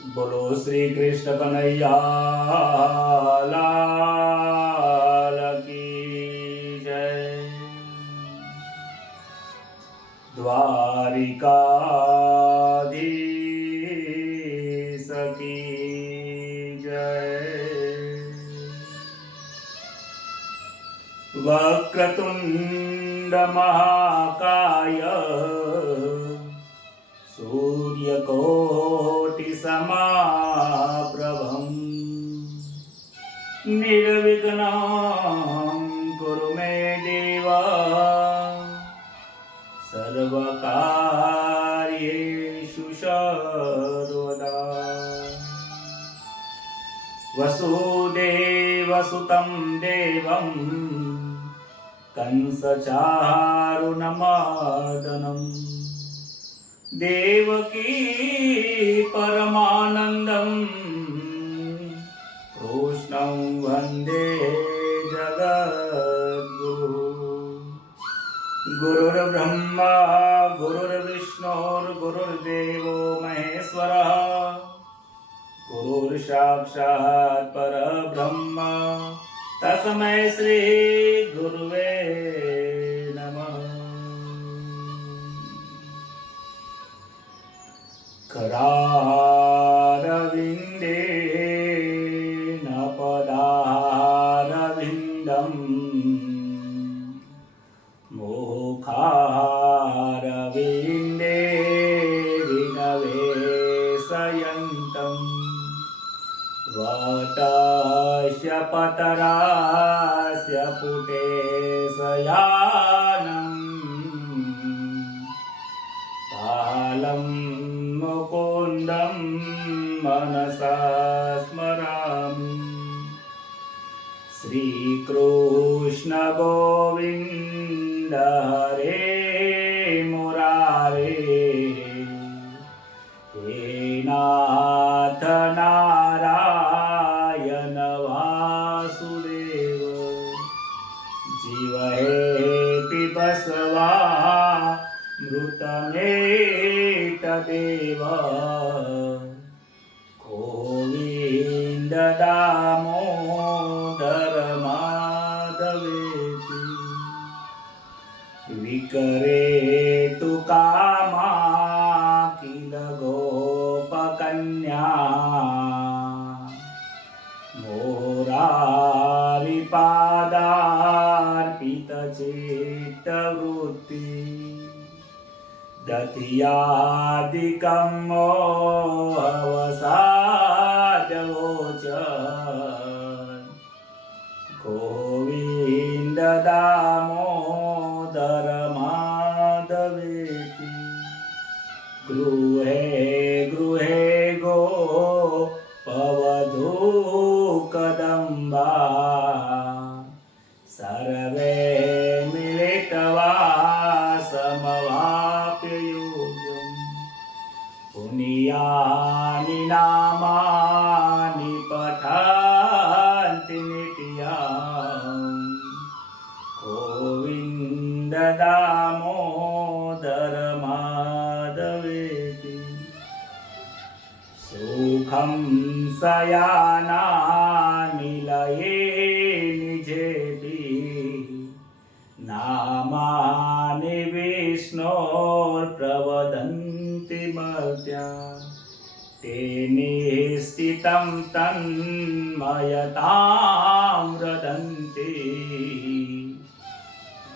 बोलो श्री कृष्ण कन्हैया लाल की जय। द्वारिकाधीश की जय। वक्रतुंड महाकाय सूर्यकोटि समाप्रभं निर्विघ्नं कुरु मे देव सर्वकार्येषु सर्वदा। वसुदेवसुतं देवं कंसचारुणमर्दनम् देवकी परमानन्दं कृष्णं वन्दे जगद्गुरुः। गुरुर्ब्रह्मा गुरुर्विष्णुर्गुरुर्देवो महेश्वरः गुरुर्साक्षात् परब्रह्म तस्मै श्री गुरुवे नमः। करारविन्देन पदारविन्दम् मुखारविन्दे विनवेशयन्तम् वटस्य पतरास्य पुटे शयानम् कालं मुकुन्दं मनसा स्मरामि। श्रीकृष्ण गोविन्द हरे मुरारे हे नाथ नारायण वासुदेव जीवहेति बसवा मृतमेतदेव गोविन्द दामोदर माधवेति विकरेतु कामा किल गोपकन्या मोरारिपादार्पितचित्तवृत्ति दतियादिकं मोहवसादवोचन् गोविन्द दामोदर माधवेति गृहे गृहे गोपवधूकदम्बा सर्वे मिलित्वा समवाप्य योगम् पुण्यानि नामानि पठन्ति नित्यम् गोविन्द दामोदर माधवेति सुखं शयानानिलये निजेति नामानि विष्णोर्प्रवदन्ति मर्त्या तेने स्थितं तन्मयतां वदन्ति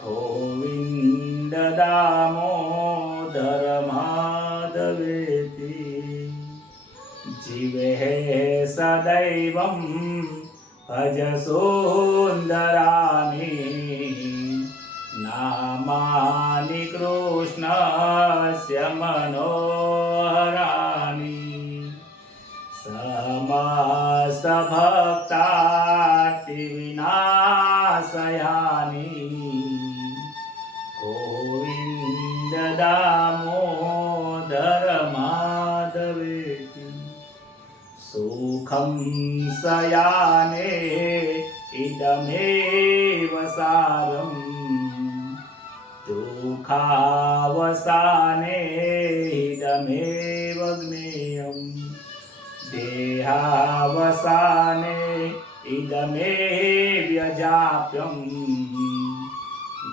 गोविन्द दामोदर माधवेति जीवे सदैवं भज सुन्दराणि नामानि कृष्णस्य मनोहराणि समस्तभक्तार्तिविनाशयानि गोविन्द दामोदर माधवेति सुखं शयाने इदमेव सारम् दुःखावसाने इदमेव ज्ञेयम् देहावसाने इदमे व्यजाप्यं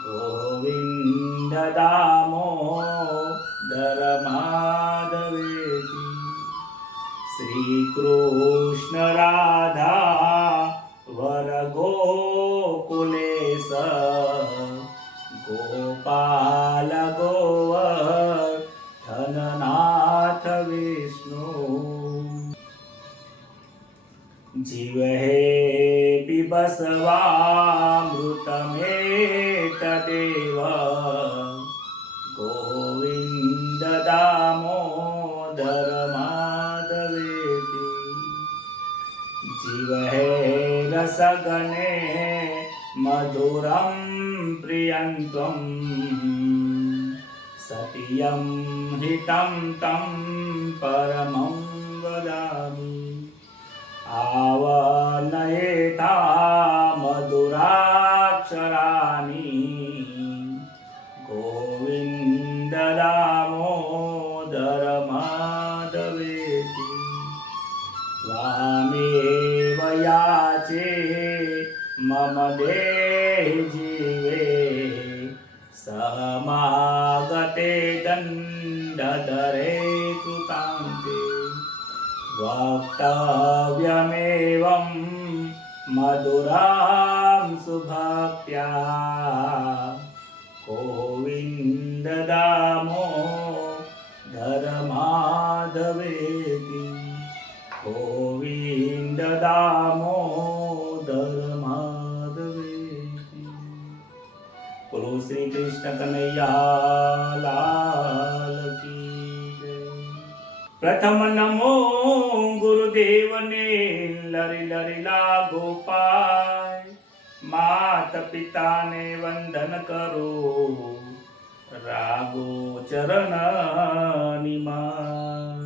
गोविन्द दामोदर माधवेति श्रीकृष्ण राधा वर गोकुलेश गोपाल गोवर्धननाथ विष्णु जीव हे पिबस्वामृतमेतदेव गोविन्द दामोदर माधवेति जीव हे रसगणे मधुरं प्रियन्त्वं सत्यं हितं तं परमं वदामि आवनयेता मधुराक्षराणि गोविन्द दामोदर माधवेति त्वामेव याचे मम देहि जीवे समागते दण्डधरे कृतान्ते वक्तव्यमेवं मधुरां सुभक्त्या गोविन्द दामोदर माधवेति गोविन्द दामोदर माधवेति। बोलो श्री कृष्ण कन्हैया लाल की जय। प्रथम नमो गुरुदेव ने लरि लरि लागो पाय मात पिता ने वंदन करो रागो चरण निमाय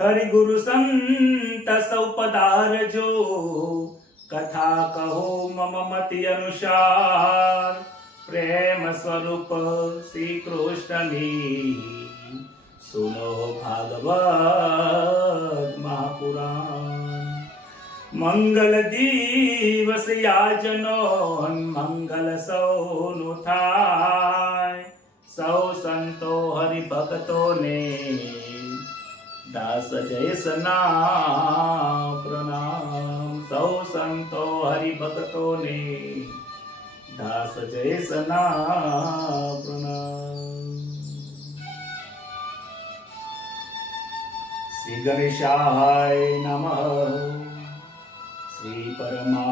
हरि गुरु संत सौ पधारजो कथा कहो मम मति अनुसार प्रेम स्वरूप श्री कृष्ण नी सुनो भागवत महापुराण मंगल दिवस याजनो मंगल सौनु थाय सौ संतो हरि भक्तो ने दास जय सना प्रणाम सौ संतो हरि भक्तो ने दास जय सना प्रणाम। श्री गणेशाय नमः श्री परमात्मने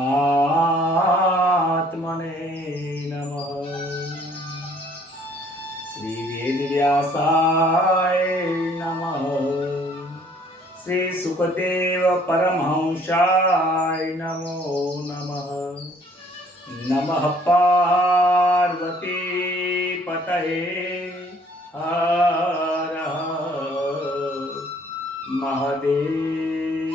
नमः श्री वेदव्यासाय नमः श्री सुखदेव परमहंसाय नमो नमः नमः पार्वती पतये हर हर महादेव।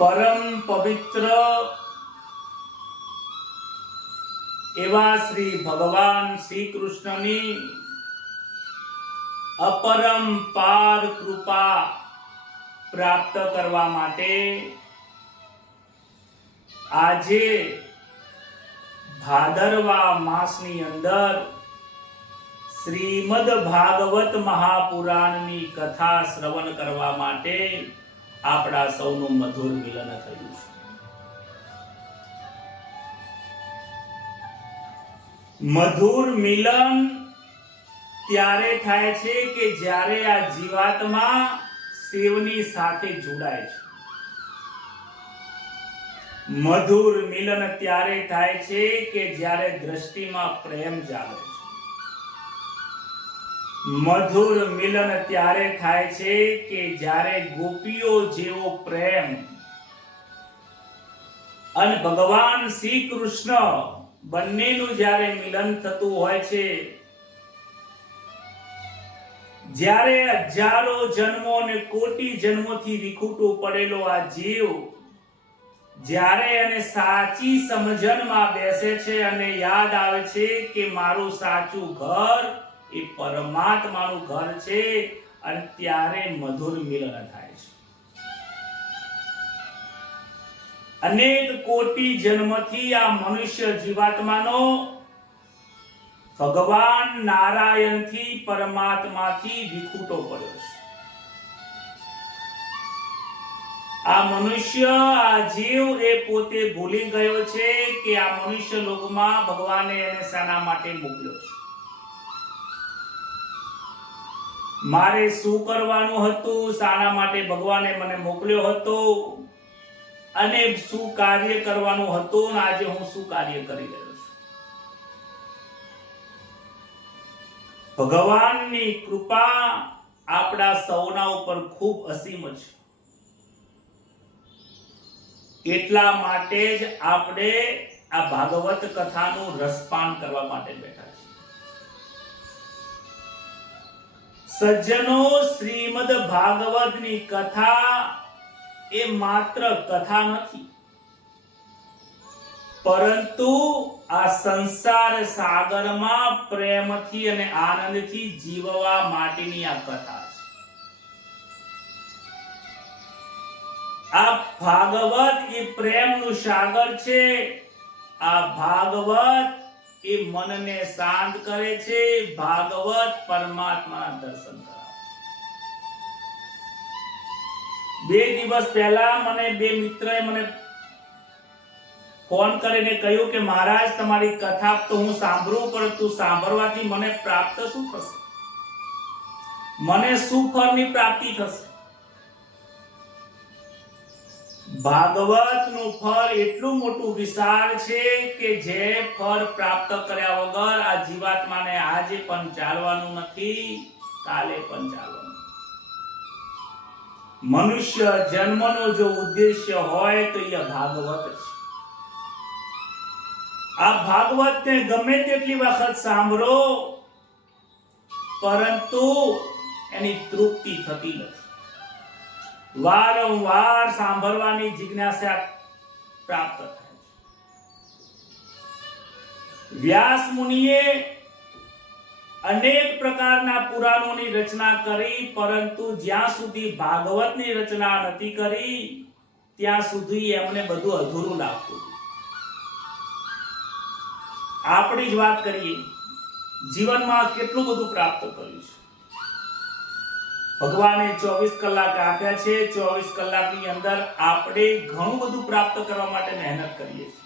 परम पवित्र એવા શ્રી ભગવાન શ્રી કૃષ્ણની અપરંપાર કૃપા પ્રાપ્ત કરવા માટે આજે ભાદરવા માસની અંદર શ્રીમદ ભાગવત મહાપુરાણની કથા શ્રવણ કરવા માટે આપણા સૌનું મધુર મિલન થયું છે। મધુર મિલન ત્યારે થાય છે કે જ્યારે આ જીવાત્મા શિવની સાથે જોડાય છે। મધુર મિલન ત્યારે થાય છે કે જ્યારે દ્રષ્ટિમાં પ્રેમ જાગે છે। મધુર મિલન ત્યારે થાય છે કે જ્યારે ગોપીઓ જેવો પ્રેમ અને ભગવાન શ્રી કૃષ્ણ બંનેનું જ્યારે મિલન થતું હોય છે, જ્યારે હજારો જન્મો અને કોટી જન્મોથી વિખૂટો પડેલો આ જીવ જ્યારે એને સાચી સમજણમાં બેસે છે અને યાદ આવે છે કે મારું સાચું ઘર એ પરમાત્માનું ઘર છે અને ત્યારે મધુર મિલન થાય છે. અનેક કોટી જન્મથી આ મનુષ્ય જીવાત્માનો ભગવાન નારાયણથી પરમાત્માથી વિખૂટો પડ્યો છે. આ મનુષ્ય આ જીવ એ પોતે ભૂલી ગયો છે કે આ મનુષ્ય લોકમાં ભગવાને એને શાના માટે મોકલ્યો છે. મારે શું કરવાનું હતું, શાના માટે ભગવાને મને મોકલ્યો હતો અને શું કાર્ય કરવાનું હતું અને આજે હું શું કાર્ય કરી રહ્યો છું. ભગવાનની કૃપા આપણા સૌના ઉપર ખૂબ અસીમ છે. એટલા માટે જ આપણે આ ભાગવત કથાનું રસપાન કરવા માટે બેઠા છીએ. સજ્જનો, શ્રીમદ ભાગવતની કથા એ માત્ર કથા નથી, પરંતુ આ સંસાર સાગરમાં પ્રેમથી અને આનંદથી જીવવા માટેની આ કથા છે. આ ભાગવત એ પ્રેમનું સાગર છે. આ ભાગવત એ મનને શાંત કરે છે. ભાગવત પરમાત્માના દર્શન કરાવે છે. 2 દિવસ પહેલા મને 2 મિત્રએ મને ફોન કરીને કહ્યું કે મહારાજ તમારી કથા તો હું સાંભળું, પરંતુ સાંભળવાથી મને પ્રાપ્ત શું થશે, મને શું ફળની પ્રાપ્તિ થશે. ભાગવતનું ફળ એટલું મોટું વિશાળ છે કે જે ફળ પ્રાપ્ત કર્યા વગર આ જીવાત્માને આજે પણ ચાલવાનું નથી, કાલે પણ ચાલવાનું. મનુષ્ય જન્મનો જો ઉદ્દેશ્ય હોય તો એ ભાગવત છે. આ ભાગવતને ગમે તેટલી વખત સાંભળો, પરંતુ એની તૃપ્તિ થતી નથી. વારંવાર સાંભળવાની જિજ્ઞાસા પ્રાપ્ત થાય છે. વ્યાસ મુનિએ અનેક પ્રકારના પુરાણોની રચના કરી, પરંતુ જ્યાં સુધી ભાગવતની રચના નથી કરી ત્યાં સુધી એમને બધું અધૂરું લાગતું. આપણી જ વાત કરીએ, જીવનમાં કેટલું બધું પ્રાપ્ત કર્યું છે. ભગવાને 24 કલાક આપ્યા છે. 24 કલાકની અંદર આપણે ઘણું બધું પ્રાપ્ત કરવા માટે મહેનત કરીએ છીએ.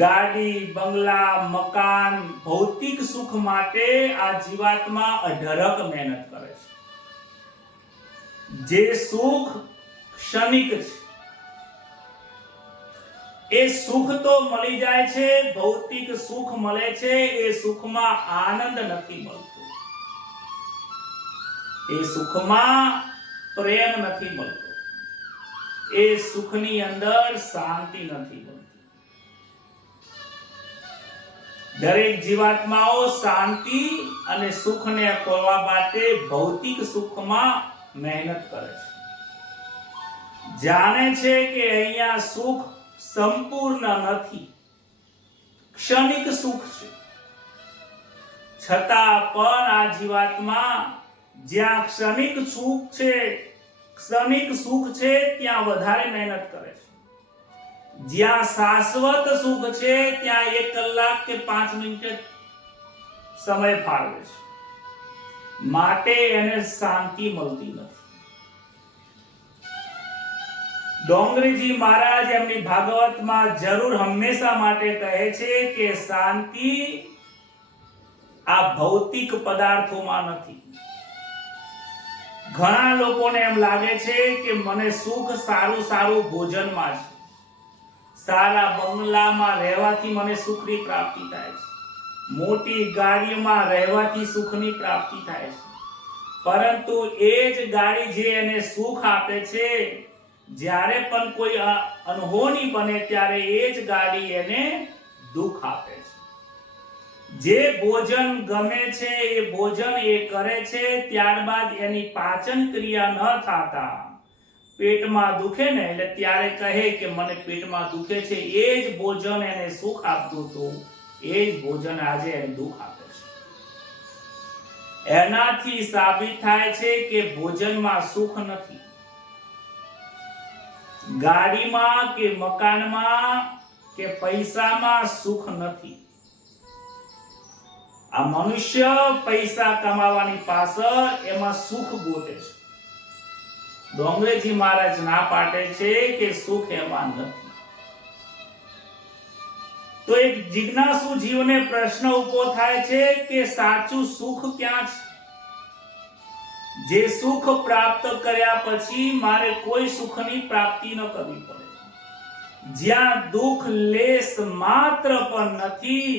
ગાડી, બંગલા, મકાન, ભૌતિક સુખ માટે આ જીવાત્મા અઢળક મહેનત કરે છે. જે સુખ ક્ષણિક છે, એ સુખ તો મળી જાય છે, ભૌતિક સુખ મળે છે, એ સુખમાં આનંદ નથી મળતો, એ સુખમાં પ્રેમ નથી મળતો, એ સુખની અંદર શાંતિ નથી મળતી. દરેક જીવાત્માઓ શાંતિ અને સુખને ખોળવા માટે ભૌતિક સુખમાં મહેનત કરે છે. જાણે છે કે અહીંયા સુખ સંપૂર્ણ નથી, ક્ષણિક સુખ છે. છતાં પણ આ જીવાત્મા જ્યાં ક્ષણિક સુખ છે, ત્યાં વધારે મહેનત કરે છે. જ્યાં શાશ્વત સુખ છે ત્યાં 1 કલાક કે 5 મિનિટ સમય ફાળવે છે. માટે એને શાંતિ મળતી નથી. ડોંગરીજી મહારાજ એમની ભાગવતમાં જરૂર હંમેશા માટે કહે છે કે શાંતિ આ ભૌતિક પદાર્થોમાં નથી. ઘણા લોકોને એમ લાગે છે કે મને સુખ સારું ભોજનમાં છે, સારા બંગલામાં રહેવાથી મને સુખની પ્રાપ્તિ થાય છે, મોટી ગાડીમાં રહેવાથી સુખની પ્રાપ્તિ થાય છે. પરંતુ એ જ ગાડી જે એને સુખ આપે છે, જ્યારે પણ કોઈ અનહોની બને ત્યારે એ જ ગાડી એને દુઃખ આપે છે. જે ભોજન ગમે છે એ ભોજન એ કરે છે, ત્યારબાદ એની પાચન ક્રિયા ન થતા પેટમાં દુખે ને, એટલે ત્યારે કહે કે મને પેટમાં દુખે છે. એ જ ભોજન એને સુખ આપતું હતું, એ જ ભોજન આજે એને દુઃખ આપે છે. એનાથી સાબિત થાય છે કે ભોજનમાં સુખ નથી. ગાડીમાં કે મકાનમાં કે પૈસામાં સુખ નથી. આ મનુષ્ય પૈસા કમાવાની પાછળ એમાં સુખ ગોતે છે. ડોંગરેજી મહારાજ ના પાડે છે કે સુખ એમાં નથી. તો એક જિજ્ઞાસુ જીવને પ્રશ્ન ઉભો થાય છે કે સાચું સુખ ક્યાં છે? જે સુખ પ્રાપ્ત કર્યા પછી મારે કોઈ સુખની પ્રાપ્તિ ન કરવી પડે. જ્યાં દુઃખ લેશ માત્ર પણ નથી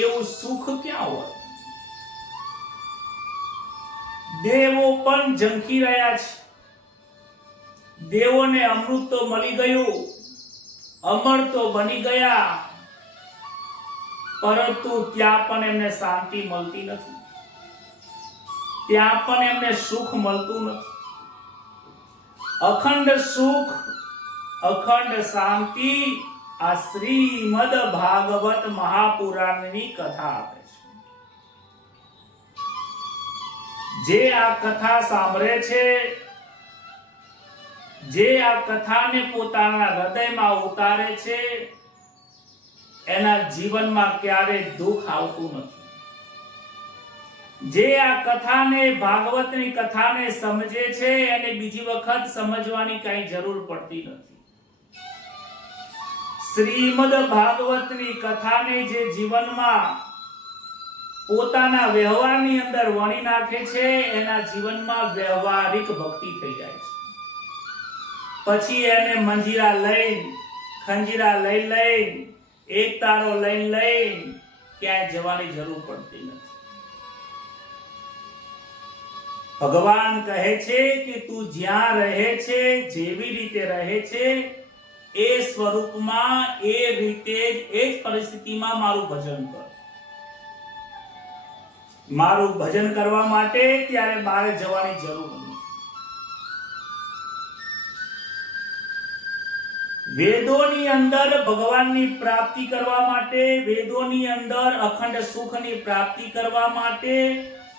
એવું સુખ ક્યાં હોય? દેવો પણ ઝંખી રહ્યા છે. દેવોને અમૃત તો મળી ગયું, અમર તો બની ગયા, પરંતુ ત્યાં પણ એમને શાંતિ મળતી નથી. ત્યાં પણ એમને સુખ મળતું નથી. અખંડ સુખ, અખંડ શાંતિ આ શ્રીમદ ભાગવત મહાપુરાણની કથા આપે છે. જે આ કથા સાંભળે છે, જે આ કથાને પોતાના હૃદયમાં ઉતારે છે, એના જીવનમાં ક્યારેય દુઃખ આવતું નથી. જે આ કથાને, ભાગવતની કથાને સમજે છે એને બીજી વખત સમજવાની કઈ જરૂર પડતી નથી. શ્રીમદ ભાગવતની કથાને જે જીવનમાં પોતાના વ્યવહારની અંદર વણી નાખે છે એના જીવનમાં વ્યવહારિક ભક્તિ થઈ જાય છે. પછી એને મંજીરા લઈને, ખંજીરા લઈ એક તારો લઈને ક્યાંય જવાની જરૂર પડતી નથી. ભગવાન કહે છે કે તું જ્યાં રહે છે, જેવી રીતે રહે છે, એ સ્વરૂપમાં, એ રીતે, એ જ પરિસ્થિતિમાં મારું ભજન કર. મારું ભજન કરવા માટે ત્યારે બહાર જવાની જરૂર નથી. વેદોની અંદર ભગવાનની પ્રાપ્તિ કરવા માટે, વેદોની અંદર અખંડ સુખની પ્રાપ્તિ કરવા માટે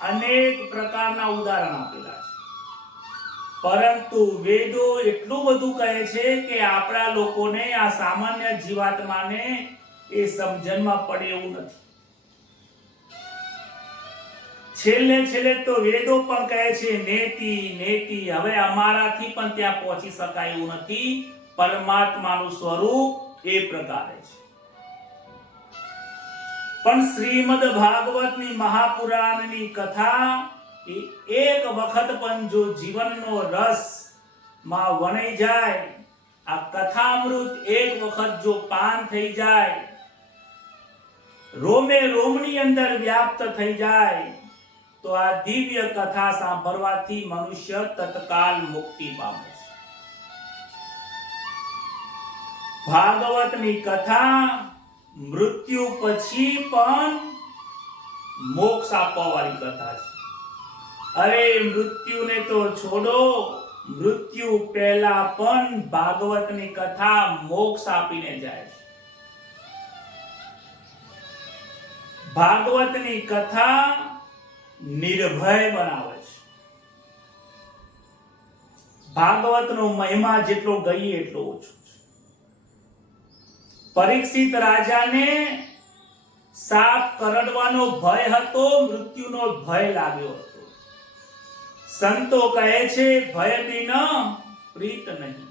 અનેક પ્રકારના ઉદાહરણ આપેલા છે. પરંતુ વેદો એટલું બધું કહે છે કે આપણા લોકોને, આ સામાન્ય જીવાત્માને એ સમજણમાં પડે એવું નથી. છેલ્લે તો વેદો પણ કહે છે નેતિ નેતિ. હવે અમારાથી પણ ત્યાં પહોંચી શકાય એવું નથી. પરમાત્માનું સ્વરૂપ એ પ્રકારે છે. પણ શ્રીમદ ભાગવતની મહાપુરાણની કથા એક વખત પણ જો જીવનનો રસ માં વણાઈ જાય, આ કથામૃત એક વખત જો પાન થઈ જાય, રોમે રોમની અંદર વ્યાપ્ત થઈ જાય, તો આ દિવ્ય કથા સાંભળવાથી મનુષ્ય તત્કાલ મુક્તિ પામે છે. ભાગવતની કથા મૃત્યુ પછી પણ મોક્ષ આપવા વાળી કથા છે. અરે મૃત્યુને તો છોડો, મૃત્યુ પહેલા પણ ભાગવતની કથા મોક્ષ આપીને જાય છે. ભાગવતની કથા નિર્ભય બનાવે છે. ભાગવતનો મહિમા જેટલો ગઈએ એટલો ઓછો છે. પરીક્ષિત રાજાને સાપ કરડવાનો ભય હતો, મૃત્યુનો ભય લાગ્યો હતો. સંતો કહે છે ભય બિન પ્રીત નહીં.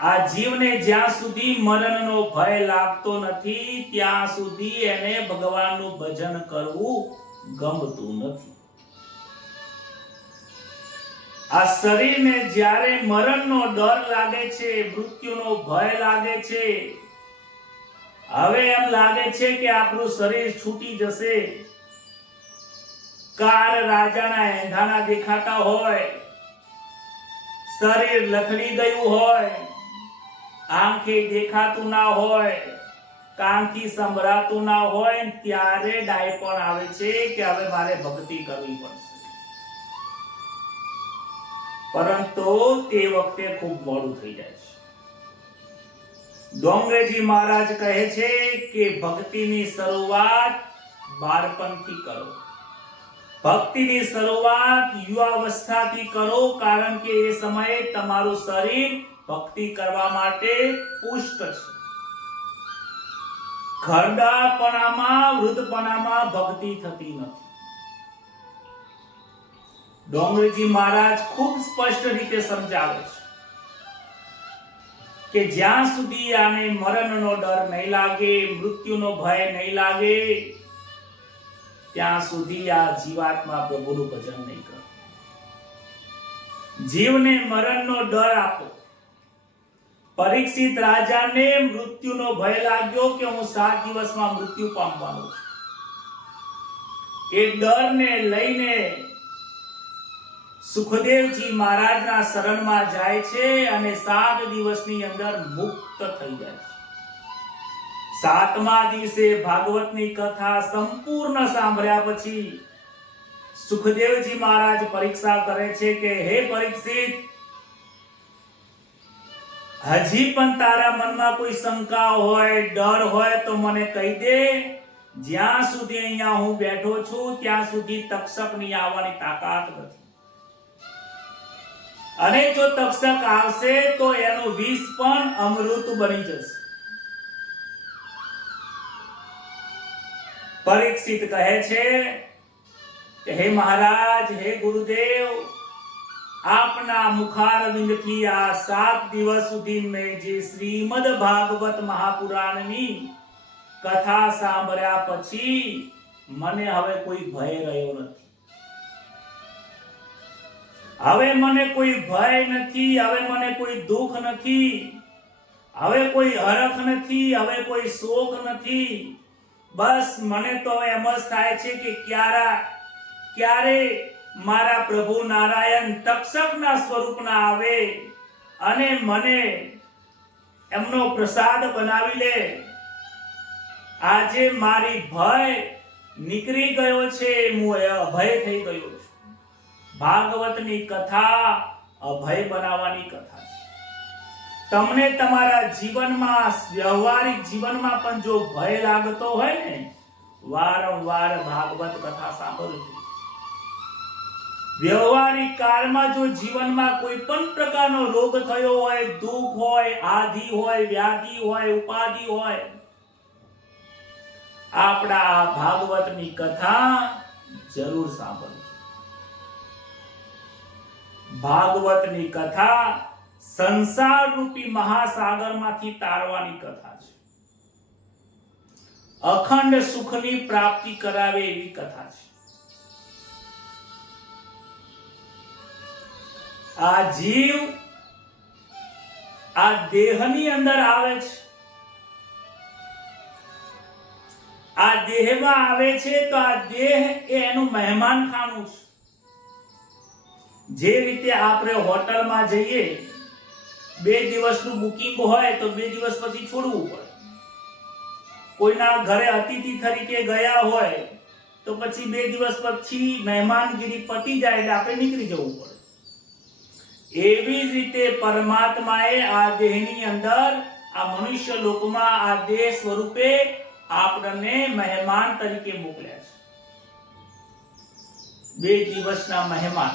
આ જીવને જ્યાં સુધી મરણનો ભય લાગતો નથી ત્યાં સુધી એને ભગવાનનું ભજન કરવું ગમતું નથી. આ શરીરને જ્યારે મરણનો ડર લાગે છે, મૃત્યુનો ભય લાગે છે, હવે એમ લાગે છે કે આપણું શરીર છૂટી જશે, કાર રાજાના એંધાના દેખાતા હોય, શરીર લથડી ગયું હોય, આંખે દેખાતું ના હોય, કાનથી સંભળાતું ના હોય, ત્યારે ડાયપણ આવે છે કે હવે મારે ભક્તિ કરવી પડશે. પરંતુ તે વખતે ખૂબ મોડું થઈ જાય છે. ડોંગરેજી મહારાજ કહે છે કે ભક્તિની શરૂઆત બાળપણથી કરો. ભક્તિની શરૂઆત યુવાવસ્થાથી કરો, કારણ કે એ સમયે તમારું શરીર ભક્તિ કરવા માટે પુષ્ટ છે. ઘરડાપણામાં, વૃદ્ધપણામાં ભક્તિ થતી નથી. ડોંગરેજી મહારાજ ખૂબ સ્પષ્ટ રીતે સમજાવે છે કે જ્યાં સુધી આને મરણનો ડર નહીં લાગે, મૃત્યુનો ભય નહીં લાગે, ત્યાં સુધી આ જીવાત્મા પ્રભુનું ભજન નહીં કરે. જીવને મરણનો ડર આપો. પરીક્ષિત રાજાને મૃત્યુનો ભય લાગ્યો કે હું 7 દિવસમાં મૃત્યુ પામવાનો છું. એ ડરને લઈને સુખદેવજી મહારાજના શરણમાં જાય છે અને 7 દિવસની અંદર મુક્ત થઈ જાય છે. 7મા દિવસે ભાગવતની કથા સંપૂર્ણ સાંભળ્યા પછી સુખદેવજી મહારાજ પરીક્ષા કરે છે કે હે પરીક્ષિત, હજી પણ તારા મનમાં કોઈ શંકા હોય, ડર હોય તો મને કહી દે. જ્યાં સુધી અહીંયા હું બેઠો છું ત્યાં સુધી તક્ષકની આવવાની તાકાત નથી. અને જો તક્ષક આવશે તો એનું વિષ પણ અમૃત બની જશે. પરીક્ષિત કહે છે કે હે મહારાજ, હે ગુરુદેવ, આપના મુખારવિંદથી આ 7 દિવસ સુધી મેં જે શ્રીમદ ભાગવત મહાપુરાણની કથા સાંભળ્યા પછી મને હવે કોઈ ભય રહ્યો નથી. હવે મને કોઈ ભય નથી, હવે મને કોઈ દુઃખ નથી, હવે કોઈ હરખ નથી, હવે કોઈ શોક નથી. બસ મને તો એમ જ થાય છે કે ક્યારે મારા પ્રભુ નારાયણ તક્ષકના સ્વરૂપના આવે અને મને એમનો પ્રસાદ બનાવી લે. આજે મારી ભય નીકળી ગયો છે, હું અભય થઈ ગયો છું. ભાગવતની કથા અભય બનાવવાની કથા છે. તમને તમારા જીવનમાં, વ્યવહારિક જીવનમાં પણ જો ભય લાગતો હોય ને, વારંવાર ભાગવત કથા સાંભળજો. વ્યવહારિક કાળમાં જો જીવનમાં કોઈ પણ પ્રકારનો રોગ થયો હોય, દુઃખ હોય, આધિ હોય, વ્યાધિ હોય, ઉપાધિ હોય, આપણા ભાગવતની કથા જરૂર સાંભળજો. ભાગવતની કથા સંસાર રૂપી મહાસાગરમાંથી તારવાની કથા છે. અખંડ સુખની પ્રાપ્તિ કરાવે એવી કથા છે. આ જીવ આ દેહની અંદર આવે છે. આ દેહમાં આવે છે તો આ દેહ એ એનું મહેમાન ખાનું છે. જે રીતે આપણે હોટલમાં જઈએ, 2 દિવસનું બુકિંગ હોય તો 2 દિવસ પછી છોડવું પડે. કોઈના ઘરે અતિથિ તરીકે ગયા હોય તો પછી 2 દિવસ પછી મહેમાનગીરી પતી જાય એટલે આપણે નીકળી જવું પડે. એવી જ રીતે પરમાત્માએ આ દેહની અંદર, આ મનુષ્ય લોકમાં આ દેહ સ્વરૂપે આપણને મહેમાન તરીકે મોકલ્યા છે. 2 દિવસના મહેમાન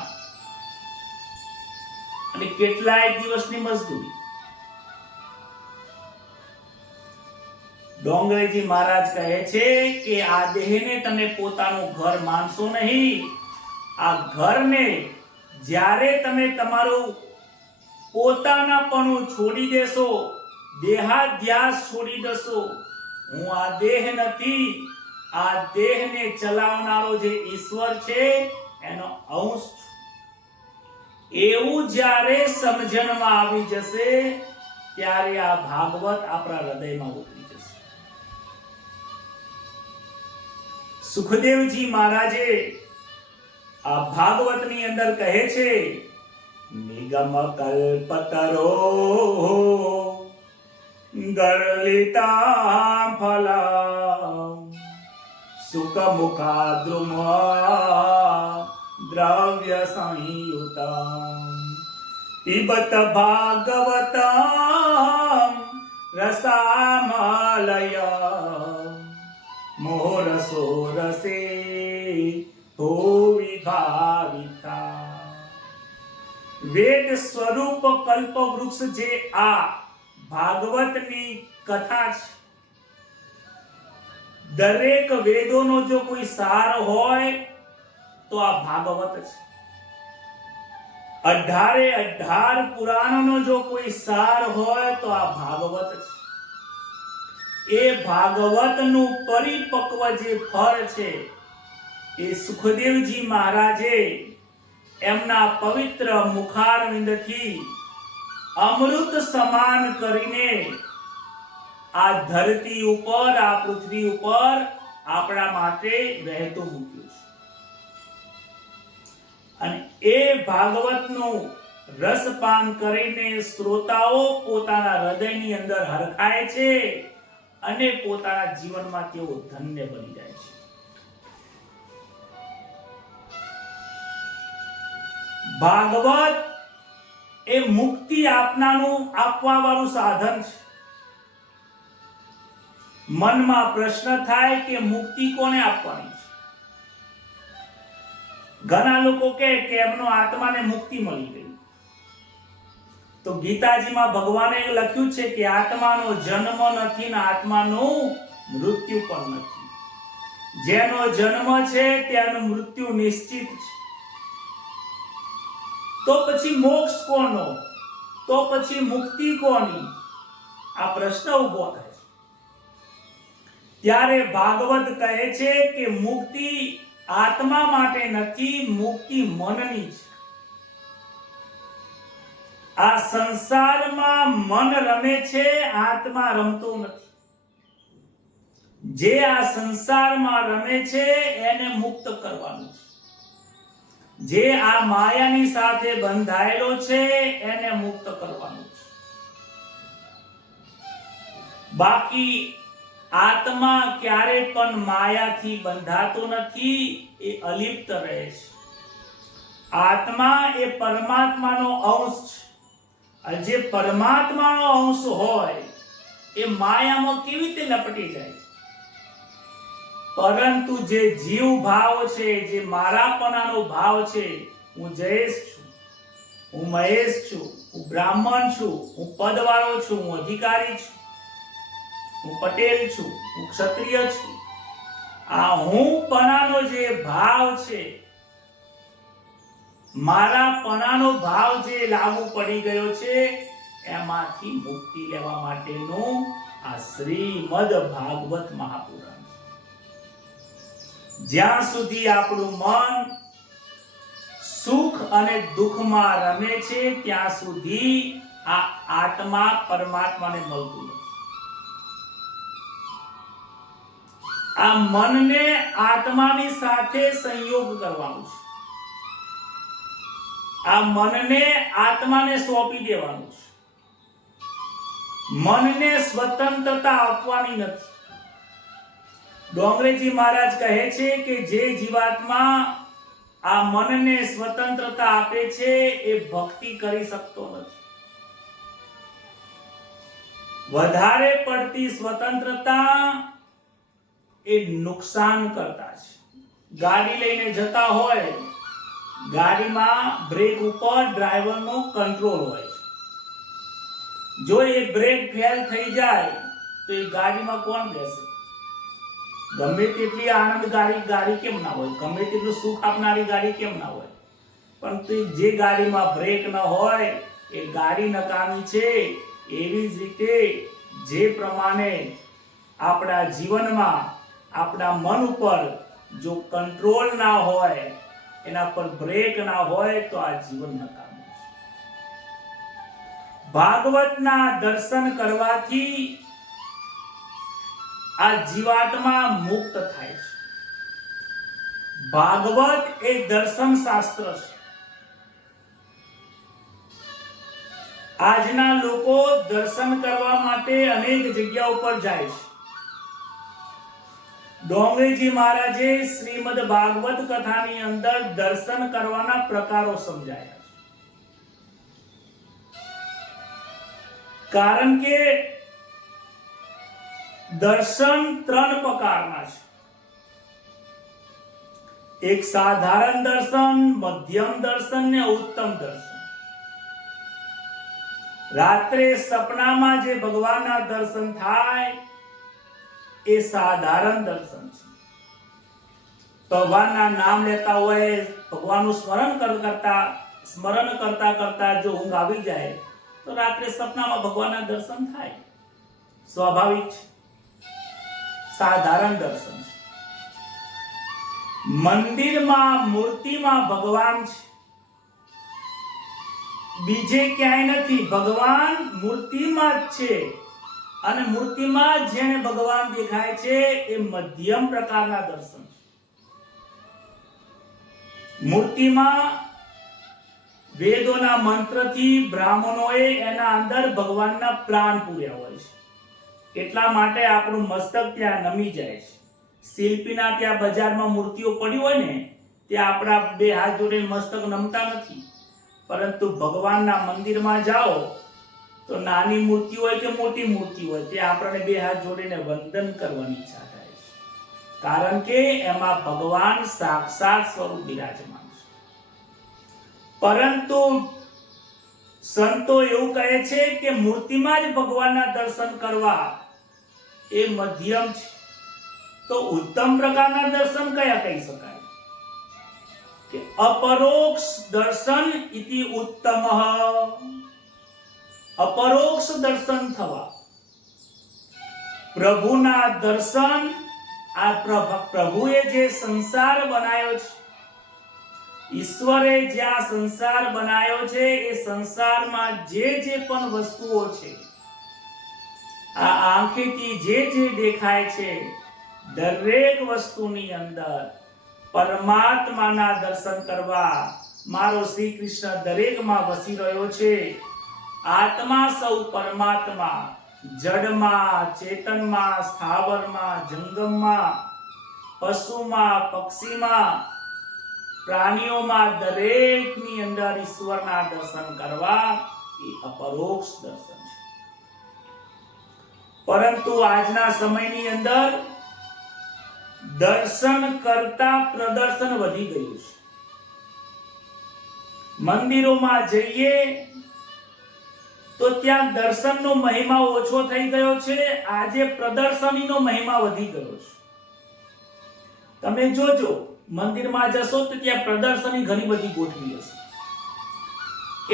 અને કેટલાય દિવસની મજદૂરી. ડોંગરેજી મહારાજ કહે છે કે આ દેહને તમે પોતાનું ઘર માનશો નહીં. આ ઘરને જ્યારે તમે તમારું પોતાનાપણું છોડી દેશો, દેહાધ્યાસ છોડી દેશો, હું આ દેહ નથી, આ દેહને ચલાવનારો જે ઈશ્વર છે એનો અંશ છું, એવું જ્યારે સમજણમાં આવી જશે ત્યારે આ ભાગવત આપણા હૃદયમાં ઉતરી જશે. સુખદેવજી મહારાજે આ ભાગવતની અંદર કહે છે, નિગમ કલ્પતરો ગર્લિતા ફલા સુખ મુખાદ્રુમ દ્રવ્ય સંયુતા પિબત ભાગવતમ રસામલય મોહરસો રસે ભુવિ ભાવિતા. વેદ સ્વરૂપ કલ્પ વૃક્ષ જે આ ભાગવતની કથા છે, દરેક વેદોનો જો કોઈ સાર હોય તો આ ભાગવત છે. 18 પુરાણોનો જો કોઈ સાર હોય તો આ ભાગવત છે. એ ભાગવતનું પરિપક્વ જે ફળ છે એ સુખદેવજી મહારાજે એમના પવિત્ર મુખારવિંદથી અમૃત સમાન કરીને આ ધરતી ઉપર, આ પૃથ્વી ઉપર આપણા માટે વહેતું મૂક્યું છે. અને એ ભાગવતનું રસપાન કરીને શ્રોતાઓ પોતાના હૃદયની અંદર હરખાય છે અને પોતાના જીવનમાં તેઓ ધન્ય બની જાય છે. ભાગવત એ મુક્તિ આપવા વાળું સાધન છે. મનમાં પ્રશ્ન થાય કે મુક્તિ કોને આપવાની છે? ઘણા લોકો કહે કે એમનો આત્માને મુક્તિ મળી ગઈ. તો ગીતાજીમાં ભગવાને લખ્યું છે કે આત્માનો જન્મ નથી ને આત્માનું મૃત્યુ પણ નથી. જેનો જન્મ છે તેનું મૃત્યુ નિશ્ચિત છે. તો પછી મોક્ષ કોનો? તો પછી મુક્તિ કોની? આ પ્રશ્ન ઉભો થાય છે. ત્યારે ભાગવત કહે છે કે મુક્તિ આત્મા માટે નથી, મુક્તિ મનની છે. આ સંસારમાં મન રમે છે, આત્મા રમતો નથી. જે આ સંસારમાં રમે છે એને મુક્ત કરવાનું છે. જે આ માયાની સાથે બંધાયેલો છે એને મુક્ત કરવાનું છે. બાકી આત્મા ક્યારે પણ માયાથી બંધાતો નથી, એ અલિપ્ત રહે છે. આત્મા એ પરમાત્માનો અંશ છે. જે પરમાત્માનો અંશ હોય એ માયામાં કેવી રીતે લપટી જાય? પરંતુ જે જીવ ભાવ છે, જે મારાપણાનો ભાવ છે, હું જયેશ છું, હું મહેશ છું, હું બ્રાહ્મણ છું, હું પદવાળો છું, હું અધિકારી છું, હું પટેલ છું, હું ક્ષત્રિય છું, આ હું પણાનો જે ભાવ છે, મારા પણાનો ભાવ જે લાગુ પડી ગયો છે, એમાંથી મુક્તિ લેવા માટેનું આ શ્રીમદ ભાગવત મહાપુરાણ. જ્યાં સુધી આપણું મન સુખ અને દુઃખમાં રમે છે ત્યાં સુધી આ આત્મા પરમાત્માને મળતું નથી. આ મનને આત્માની સાથે સંયોગ કરવાનું છે. આ મનને આત્માને સોંપી દેવાનું છે. મનને સ્વતંત્રતા આપવાની નથી. ડોંગરેજી મહારાજ કહે છે કે જે જીવાત્મા આ મનને સ્વતંત્રતા આપે છે એ ભક્તિ કરી શકતો નથી. વધારે પડતી સ્વતંત્રતા એ નુકસાન કરતા છે. ગાડી લઈને જતા હોય, ગાડીમાં બ્રેક ઉપર ડ્રાઈવરનો કંટ્રોલ હોય છે. જો એ બ્રેક ફેલ થઈ જાય તો એ ગાડીમાં કોણ બેસે? ગમે તેટલી આનંદકારી ગાડી કેમ ના હોય, ગમે તેટલું સુખ આપનારી ગાડી કેમ ના હોય, પરંતુ જે ગાડીમાં બ્રેક ન હોય એ ગાડી નકામી છે. એવી જ રીતે જે પ્રમાણે આપણા જીવનમાં આપણા મન ઉપર જો કંટ્રોલ ના હોય, એના પર બ્રેક ના હોય તો આ જીવન નકામું છે. ભાગવતના દર્શન કરવાથી આ જીવાત્મા મુક્ત થાય છે. ભાગવત એ દર્શન શાસ્ત્ર છે. આજના લોકો દર્શન કરવા માટે અનેક જગ્યા ઉપર જાય છે. ડોંગરેજી મહારાજે શ્રીમદ ભાગવત કથાની અંદર દર્શન કરવાના પ્રકારો સમજાયા છે. કારણ કે દર્શન ત્રણ પ્રકારના છે. એક સાધારણ દર્શન, મધ્યમ દર્શન ને ઉત્તમ દર્શન. રાત્રે સપનામાં જે ભગવાનના દર્શન થાય એ સાધારણ દર્શન છે. ભગવાનના નામ લેતા હોય, ભગવાનનું સ્મરણ કરતા કરતા જો ઊંઘ આવી જાય તો રાત્રે સપનામાં ભગવાનના દર્શન થાય, સ્વાભાવિક છે. સાધારણ દર્શન છે. મંદિરમાં મૂર્તિમાં ભગવાન છે, બીજે ક્યાંય નથી. ભગવાન મૂર્તિમાં જ છે અને મૂર્તિમાં જેને ભગવાન દેખાય છે એ મધ્યમ પ્રકારના દર્શન છે. મૂર્તિમાં વેદોના મંત્રથી બ્રાહ્મણોએ એના અંદર ભગવાનના પ્રાણ પૂર્યા હોય છે. એટલા માટે આપણું મસ્તક ત્યાં નમી જાય છે. શિલ્પીના ત્યાં બજારમાં મૂર્તિઓ પડી હોય ને, ત્યાં આપણા બે હાથ જોડીને મસ્તક નમતા નથી. પરંતુ ભગવાનના મંદિરમાં જાઓ તો નાની મૂર્તિ હોય કે મોટી મૂર્તિ હોય, ત્યાં આપણને બે હાથ જોડીને વંદન કરવાની ઈચ્છા થાય છે. કારણ કે એમાં ભગવાન સાક્ષાત સ્વરૂપ બિરાજમાન છે. પરંતુ સંતો એવું કહે છે કે મૂર્તિમાં જ ભગવાનના દર્શન કરવા એ મધ્યમ છે. તો ઉત્તમ પ્રકારના દર્શન કયા કહી શકાય? કે અપરોક્ષ દર્શન ઇતિ ઉત્તમઃ. અપરોક્ષ દર્શન થવા, પ્રભુના દર્શન. આ પ્રભુએ જે સંસાર બનાવ્યો છે, ઈશ્વરે જ્યાં સંસાર બનાવ્યો છે એ સંસારમાં જે પણ વસ્તુઓ છે, આ આંખેથી જે દેખાય છે, દરેક વસ્તુની અંદર પરમાત્માના દર્શન કરવા મારો શ્રી કૃષ્ણ દરેકમાં વસી રહ્યો છે. આત્મા સૌ પરમાત્મા, જડમાં, ચેતનમાં, સ્થાવરમાં, જંગમમાં, પશુમાં, પક્ષીમાં, પ્રાણીઓમાં, દરેકની અંદર ઈશ્વરના દર્શન કરવા એ અપરોક્ષ દર્શન છે. પરંતુ આજના સમયની અંદર દર્શન કરતા પ્રદર્શન વધી ગયું છે. મંદિરોમાં જઈએ તો ત્યાં દર્શનનો મહિમા ઓછો થઈ ગયો છે. આજે પ્રદર્શનીનો મહિમા વધી ગયો છે. તમે જોજો, મંદિરમાં જશો તો ત્યાં પ્રદર્શની ઘણી બધી ગોઠવી હશે.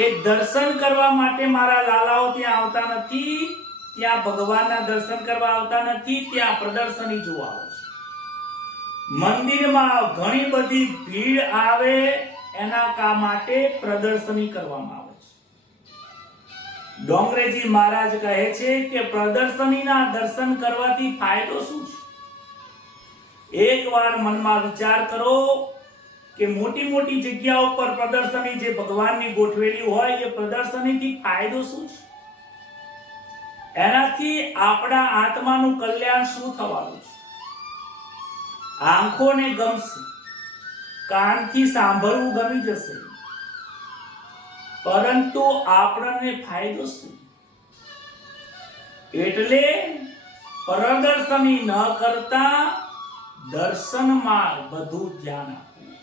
એ દર્શન કરવા માટે મારા લાલાઓ ત્યાં આવતા નથી, ત્યાં ભગવાનના દર્શન કરવા આવતા નથી, ત્યાં પ્રદર્શની જોવા આવે છે. મંદિરમાં ઘણી બધી ભીડ આવે એના માટે પ્રદર્શની કરવામાં આવે છે. ડોંગરેજી મહારાજ કહે છે કે પ્રદર્શનીના દર્શન કરવાથી ફાયદો શું છે? એકવાર મનમાં વિચાર કરો કે મોટી મોટી જગ્યાઓ પર પ્રદર્શની જે ભગવાનની ગોઠવેલી હોય, એ પ્રદર્શનીથી ફાયદો શું છે? એનાથી આપણા આત્માનું કલ્યાણ શું થવાનું છે? આંખોને ગમશે, કાનથી સાંભળવું ગમી જશે, પરંતુ આપણને ફાયદો શું? એટલે પ્રદર્શની ન કરતા દર્શનમાં વધુ ધ્યાન આપવું.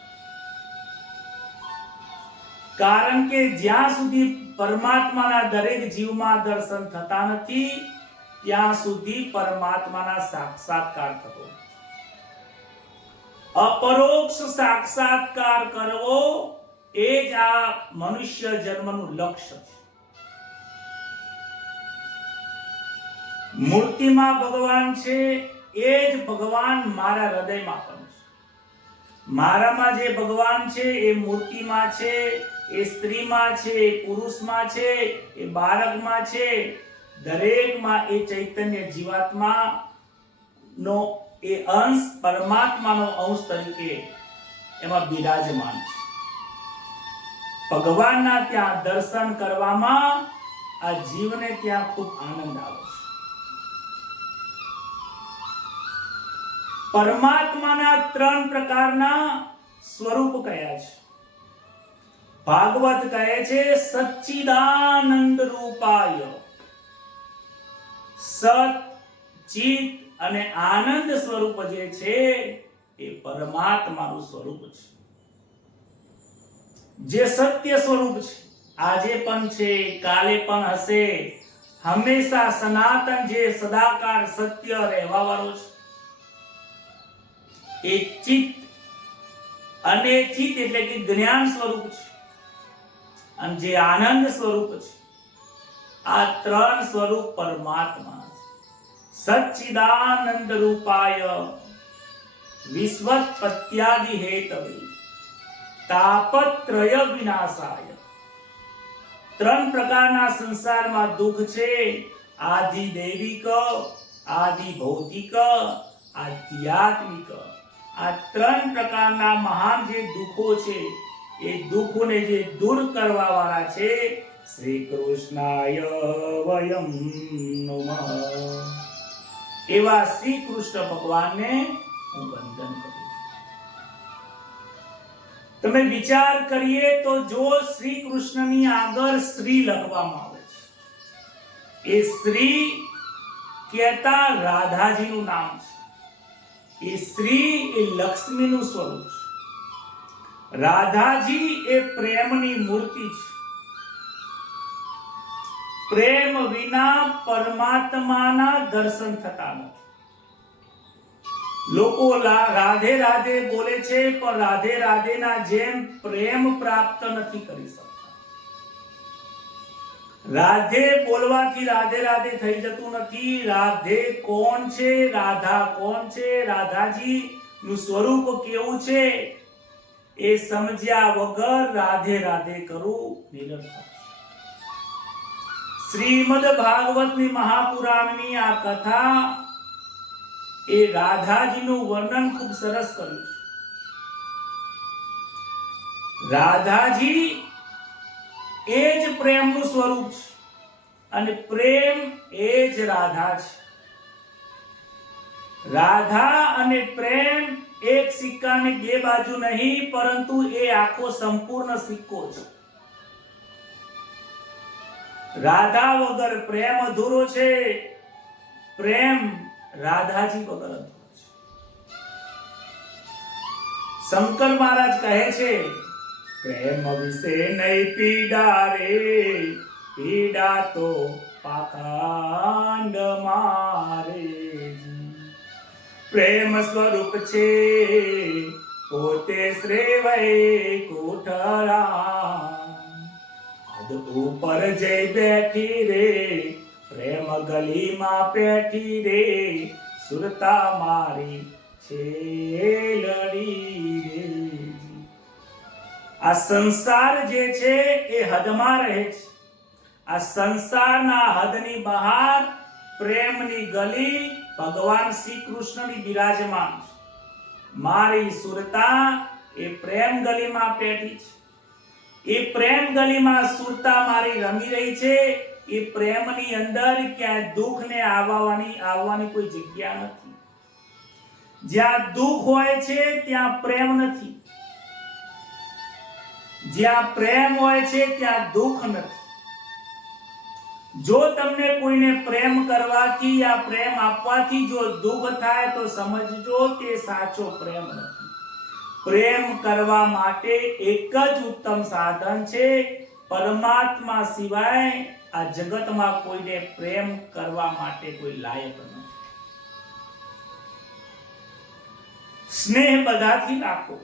કારણ કે જ્યાં સુધી પરમાત્માના દરેક જીવમાં દર્શન થતા નથી, ત્યાં સુધી પરમાત્માના સાક્ષાત્કાર થતો. અપરોક્ષ સાક્ષાત્કાર કરવો એ જ આ મનુષ્ય જન્મનું લક્ષ્ય છે. મૂર્તિમાં ભગવાન છે, એ જ ભગવાન મારા હૃદયમાં પણ છે. મારામાં જે ભગવાન છે એ મૂર્તિમાં છે, એ સ્ત્રીમાં છે, એ પુરુષમાં છે, એ બાળકમાં છે, દરેકમાં એ ચૈતન્ય જીવાત્મા નો એ અંશ, પરમાત્માનો અંશ તરીકે એમાં બિરાજમાન છે. ભગવાનના ત્યાં દર્શન કરવામાં આ જીવને ત્યાં ખૂબ આનંદ આવે છે. પરમાત્માના 3 પ્રકારના સ્વરૂપ કયા છે? ભાગવત કહે છે સચ્ચિદાનંદ રૂપાય, સત, ચિત અને આનંદ સ્વરૂપ જે છે એ પરમાત્માનું સ્વરૂપ છે, જે સત્ય સ્વરૂપ છે, આજે પણ છે, કાલે પણ હશે, હંમેશા સનાતન, જે સદાકાળ સત્ય રહેવા વાળો છે. એ ચિત્ત અને ચિત્ત એટલે કે જ્ઞાન સ્વરૂપ છે, અને જે આનંદ સ્વરૂપ છે, આ ત્રણ સ્વરૂપ પરમાત્મા છે. સચ્ચિદાનંદ રૂપાય વિશ્વોત્પત્યાદિ હેતવે તાપત્રય વિનાશાય. ત્રણ પ્રકારના સંસારમાં દુઃખ છે, આદિ દૈવિક, આદિ ભૌતિક, આધ્યાત્મિક. આ ત્રણ પ્રકારના મહાન જે દુઃખો છે, એ દુઃખોને જે દૂર કરવા વાળા છે, શ્રી કૃષ્ણાય વયમ નમઃ. એવા શ્રી કૃષ્ણ ભગવાનને હું વંદન કરું છું. તમે વિચાર કરીએ તો જો શ્રી કૃષ્ણની આગળ શ્રી લખવામાં આવે છે, એ શ્રી કહેતા રાધાજીનું નામ છે. એ શ્રી એ લક્ષ્મીનું સ્વરૂપ છે. રાધાજી એ પ્રેમની મૂર્તિ છે. પ્રેમ વિના પરમાત્માના દર્શન થતા નથી. લોકો રાધે રાધે બોલે છે, પણ રાધે રાધે ના જેમ પ્રેમ પ્રાપ્ત નથી કરી શકતા. રાધે બોલવાથી રાધે રાધે થઈ જતું નથી. રાધે કોણ છે, રાધા કોણ છે, રાધાજી નું સ્વરૂપ કેવું છે, એ સમજ્યા વગર રાધે રાધે કરવું નિરર્થક. શ્રીમદ ભાગવતની મહાપુરાણની આ કથા એ રાધાજીનું વર્ણન ખૂબ સરસ કર્યું છે. રાધાજી એ જ પ્રેમનું સ્વરૂપ છે, અને પ્રેમ એ જ રાધા છે. રાધા અને પ્રેમ એક સિક્કાની બે બાજુ નહીં, પરંતુ એ આખો સંપૂર્ણ સિક્કો છે. રાધા વગર પ્રેમ અધૂરો છે, પ્રેમ રાધાજી વગર અધૂરો છે. શંકર મહારાજ કહે છે, પ્રેમ વિશે નહીં પીડા રે, પીડા તો પાખંડ મારે. પ્રેમ સ્વરૂપ છે પોતે શ્રેવૈ કુઠરા, ઉપર જઈ બેઠી રે, પ્રેમ ગલીમાં પેઠી રે, સુરતા મારી છેલડી રે. આ સંસાર જે છે એ હદમાં રહે છે. આ સંસારના હદની બહાર પ્રેમની ગલી ભગવાન શ્રી કૃષ્ણની બિરાજમાન છે. મારી સુરતા એ પ્રેમ ગલીમાં પેઠી છે. એ પ્રેમ ગલીમાં સુરતા મારી રમી રહી છે. એ પ્રેમની અંદર ક્યાંય દુઃખને આવવાની કોઈ જગ્યા નથી. જ્યાં દુઃખ હોય છે ત્યાં પ્રેમ નથી. જ્યાં પ્રેમ હોય છે ત્યાં દુઃખ નથી. જો તમને કોઈને પ્રેમ કરવાથી યા પ્રેમ આપવાથી જો દુઃખ થાય તો સમજજો કે સાચો પ્રેમ નથી. પ્રેમ કરવા માટે એક જ ઉત્તમ સાધન છે, પરમાત્મા સિવાય આ જગતમાં કોઈને પ્રેમ કરવા માટે કોઈ લાયક નથી. સ્નેહ બધાથી રાખો,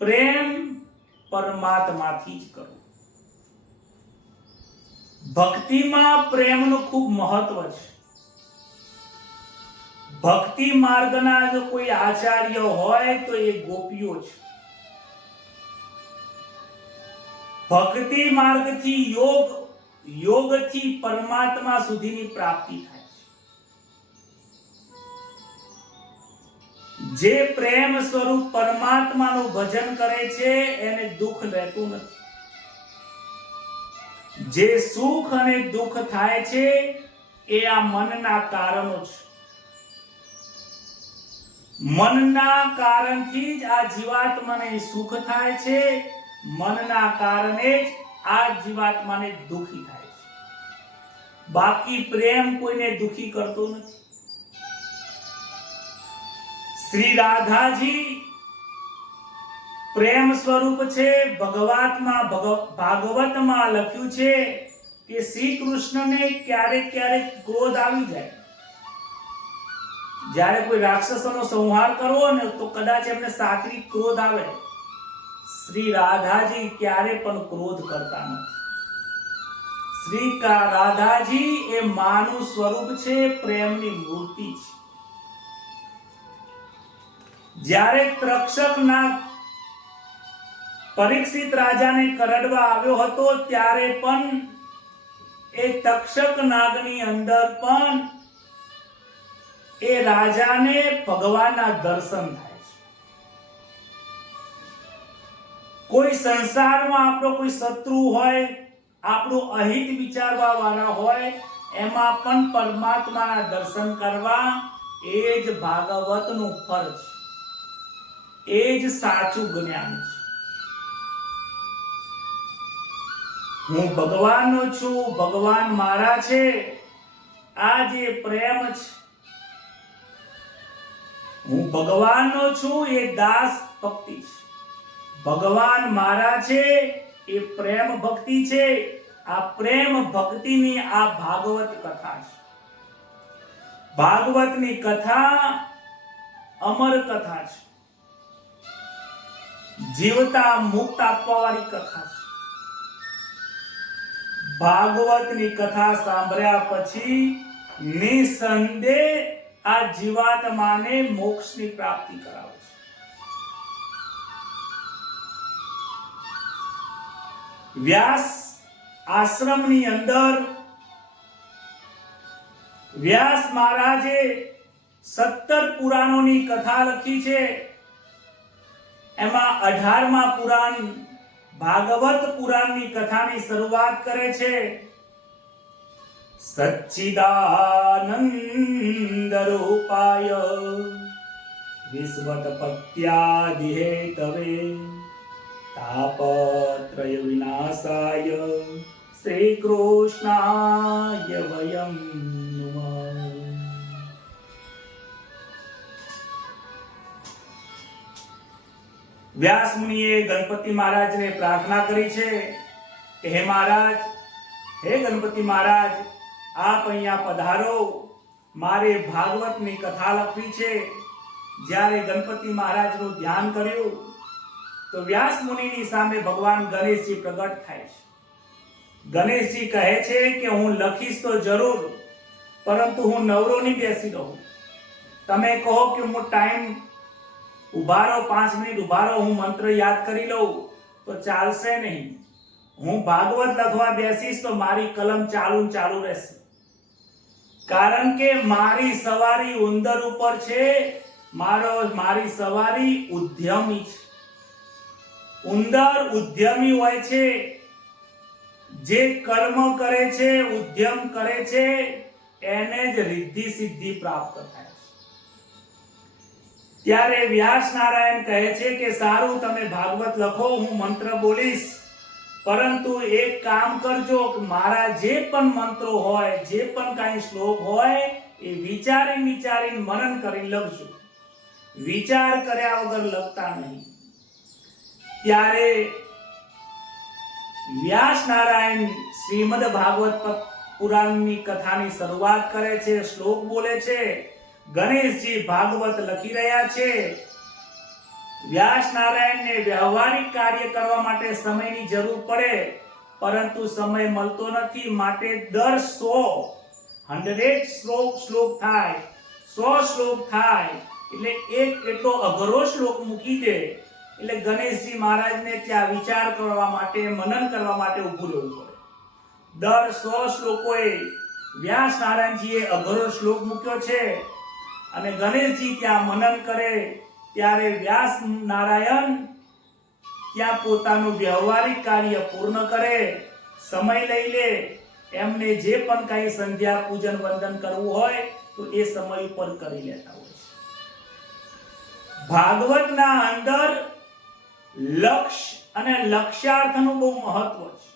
પ્રેમ પરમાત્માથી જ કરો. ભક્તિમાં પ્રેમનું ખૂબ મહત્વ છે. ભક્તિ માર્ગના જો કોઈ આચાર્ય હોય તો એ ગોપીઓ છે. ભક્તિ માર્ગથી યોગથી પરમાત્મા સુધીની પ્રાપ્તિ થાય છે. જે પ્રેમ સ્વરૂપ પરમાત્માનું ભજન કરે છે એને દુઃખ રહેતું નથી. જે સુખ અને દુઃખ થાય છે એ આ મનના કારણો છે. મનના કારણથી જ આ જીવાત્માને સુખ થાય છે. મનના કારણે જ આ જીવાત્માને દુઃખી થાય છે. બાકી પ્રેમ કોઈને દુઃખી કરતો નથી. શ્રી રાધાજી પ્રેમ સ્વરૂપ છે. ભાગવતમાં લખ્યું છે કે શ્રી કૃષ્ણને ક્યારેક ક્યારેક ક્રોધ આવી જાય. જ્યારે કોઈ રાક્ષસોનો સંહાર કરવો ને તો કદાચ એમને સાત્વિક ક્રોધ આવે. શ્રી રાધાજી ક્યારે પણ ક્રોધ કરતા નથી. શ્રી રાધાજી એ માનું સ્વરૂપ છે, પ્રેમની મૂર્તિ છે. જ્યારે તક્ષક નાગ પરીક્ષિત રાજાને કરડવા આવ્યો હતો ત્યારે પણ એ તક્ષક નાગની અંદર પણ એ રાજાને ભગવાનના દર્શન થાય છે. કોઈ સંસારમાં આપણો કોઈ શત્રુ હોય, આપણું અહિત વિચારવા વાળા હોય, એમાં પણ પરમાત્માના દર્શન કરવા એ જ ભાગવતનું ફળ છે. એ જ સાચું જ્ઞાન છે. હું ભગવાનનો છું, ભગવાન મારા છે, આ જે પ્રેમ છે. હું ભગવાનનો છું એ દાસ ભક્તિ છે. ભગવાન મારા છે એ પ્રેમ ભક્તિ છે. આ પ્રેમ ભક્તિની આ ભાગવત કથા છે. ભાગવતની કથા અમર કથા છે. જીવતા મુક્ત આપવા વાળી કથા છે. ભાગવતની કથા સાંભળ્યા પછી નિસંદેહ આ જીવાત્માને મોક્ષની પ્રાપ્તિ કરાવે છે. વ્યાસ આશ્રમની અંદર વ્યાસ મહારાજે 17 પુરાણોની કથા લખી છે. એમાં 18મા પુરાણ ભાગવત પુરાણની કથાની શરૂઆત કરે છે. સચ્ચિદાનંદ રૂપાય વિશ્વતપત્યાદિહેતવે તાપત્રય વિનાશાય શ્રી કૃષ્ણાય વયમ નમઃ. વ્યાસ મુનિએ ગણપતિ મહારાજને પ્રાર્થના કરી છે કે હે મહારાજ, હે ગણપતિ મહારાજ, આપ અહીંયા પધારો, મારે ભાગવતની કથા લખવી છે. જ્યારે ગણપતિ મહારાજનું ધ્યાન કર્યું તો વ્યાસ મુનિની સામે ભગવાન ગણેશજી પ્રગટ થાય છે. ગણેશજી કહે છે કે હું લખીશ તો જરૂર, પરંતુ હું નવરો નહીં બેસી રહું. તમે કહો કે હું ટાઈમ ઉભા રહો, 5 મિનિટ ઉભા રહો, હું મંત્ર યાદ કરી લઉં તો ચાલશે નહીં. હું ભાગવત લખવા બેસીશ તો મારી કલમ ચાલુ રહેશે. કારણ કે મારી સવારી ઉંદર ઉપર છે. મારી સવારી ઉદ્યમી છે. ઉંદર ઉદ્યમી હોય છે. જે કર્મ કરે છે, ઉદ્યમ કરે છે, એને જ રિદ્ધિ સિદ્ધિ પ્રાપ્ત થાય છે. ત્યારે વ્યાસ નારાયણ કહે છે કે સારું, તમે ભાગવત લખો, હું મંત્ર બોલીશ, પરંતુ એક કામ કરજો કે મારા જે પણ મંત્રો હોય, જે પણ કાંઈ શ્લોક હોય, એ વિચારીને મનન કરી લખજો. વિચાર કર્યા વગર લખતા નહીં. ત્યારે વ્યાસ નારાયણ શ્રીમદ ભાગવત પુરાણની કથાની શરૂઆત કરે છે, શ્લોક બોલે છે. ગણેશજી ભાગવત લખી રહ્યા છે. વ્યાસ નારાયણને વ્યવહારિક કાર્ય કરવા માટે સમયની જરૂર પડે, પરંતુ સમય મળતો નથી. માટે દર 100 શ્લોક થાય, 100 શ્લોક થાય એટલે એક એટલો અઘરો શ્લોક મૂકી દે. એટલે ગણેશજી મહારાજને ત્યાં વિચાર કરવા માટે, મનન કરવા માટે ઊભું રહેવું પડે. દર 100 શ્લોકોએ વ્યાસ નારાયણજીએ અઘરો શ્લોક મૂક્યો છે અને ગણેશજી ત્યાં મનન કરે. ત્યારે વ્યાસ નારાયણ ત્યાં પોતાનું વ્યવહારિક કાર્ય પૂર્ણ કરે, સમય લઈ લે. એમને જે પણ કાંઈ સંધ્યા પૂજન વંદન કરવું હોય તો એ સમય ઉપર કરી લેતા હોય છે. ભાગવતના અંદર લક્ષ્ય અને લક્ષ્યાર્થનું બહુ મહત્વ છે.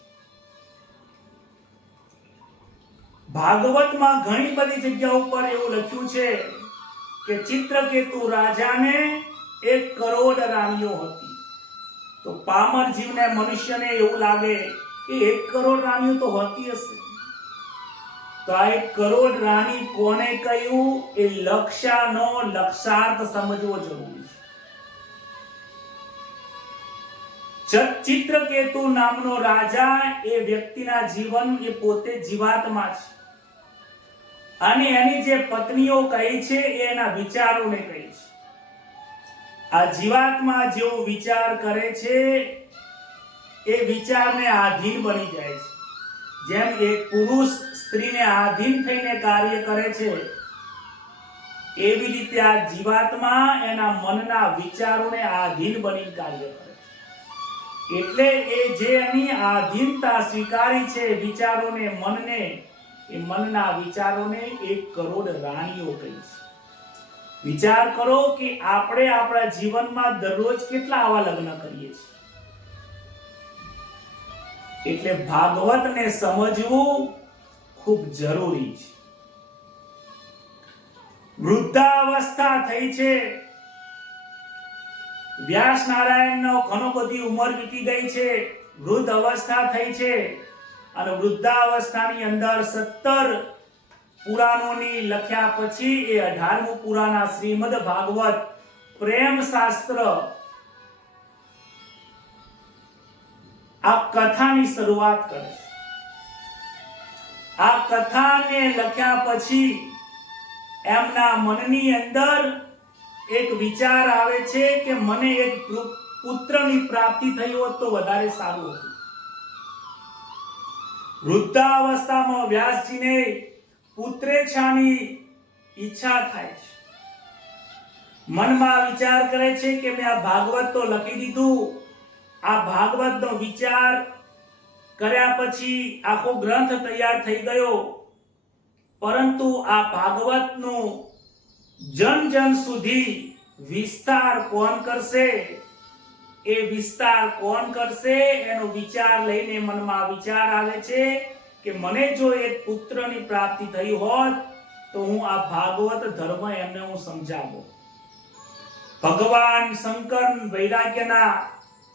ભાગવતમાં ઘણી બધી જગ્યા ઉપર એવું લખ્યું છે કે ચિત્રકેતુ રાજાને 1 કરોડ રાણીઓ હતી. તો પામર જીવને, મનુષ્યને એવું લાગે કે 1 કરોડ રાણીઓ તો હોતી હશે. તો આ 1 કરોડ રાણી કોને કહ્યું, એ લક્ષ્યનો લક્ષાર્થ સમજવો જરૂરી છે. ચિત્રકેતુ નામનો રાજા એ વ્યક્તિના જીવન, એ પોતે જીવાત્મા છે અને એની જે પત્નીઓ કહી છે એ એના વિચારોને કહી છે. આ જીવાત્મા જેવો વિચાર કરે છે એ વિચારને આધીન બની જાય છે. જેમ એક પુરુષ સ્ત્રીને આધીન થઈને કાર્ય કરે છે, એવી રીતે આ જીવાત્મા એના મનના વિચારોને આધીન બની કાર્ય કરે છે. એટલે એ જે એની આધીનતા સ્વીકારી છે વિચારોને, મનને, એ મનના વિચારોને 1 કરોડ રાણીઓ કહી છે. વિચાર કરો કે આપણે આપણા જીવનમાં દરરોજ કેટલા આવા લગ્ન કરીએ છીએ. એટલે ભાગવતને સમજવું ખૂબ જરૂરી છે. વૃદ્ધાવસ્થા થઈ છે. વ્યાસ નારાયણનો ઘણો બધી ઉંમર વીતી ગઈ છે, વૃદ્ધ અવસ્થા થઈ છે અને વૃદ્ધાવસ્થાની અંદર 17 પુરાણોની લખ્યા પછી એ 18મું પુરાણ આ શ્રીમદ ભાગવત પ્રેમ શાસ્ત્ર, આ કથાની શરૂઆત કરે છે. આ કથાને લખ્યા પછી એમના મનની અંદર એક વિચાર આવે છે કે મને એક પુત્રની પ્રાપ્તિ થઈ હોત તો વધારે સારું હતું. વૃદ્ધાવસ્થામાં વ્યાસજીને પુત્રેચ્છાની ઈચ્છા થાય છે. મનમાં વિચાર કરે છે કે મેં આ ભાગવત તો લખી દીધું, આ ભાગવતનો વિચાર કર્યા પછી આખો ગ્રંથ તૈયાર થઈ ગયો, પરંતુ આ ભાગવતનો જન જન સુધી વિસ્તાર કોણ કરશે, એ વિસ્તાર કોણ કરશે, એનો વિચાર લઈને મનમાં વિચાર આવે છે કે મને જો એક પુત્રની પ્રાપ્તિ થઈ હોત તો હું આ ભાગવત ધર્મ એમને હું સમજાવું. ભગવાન શંકર વૈરાગ્યના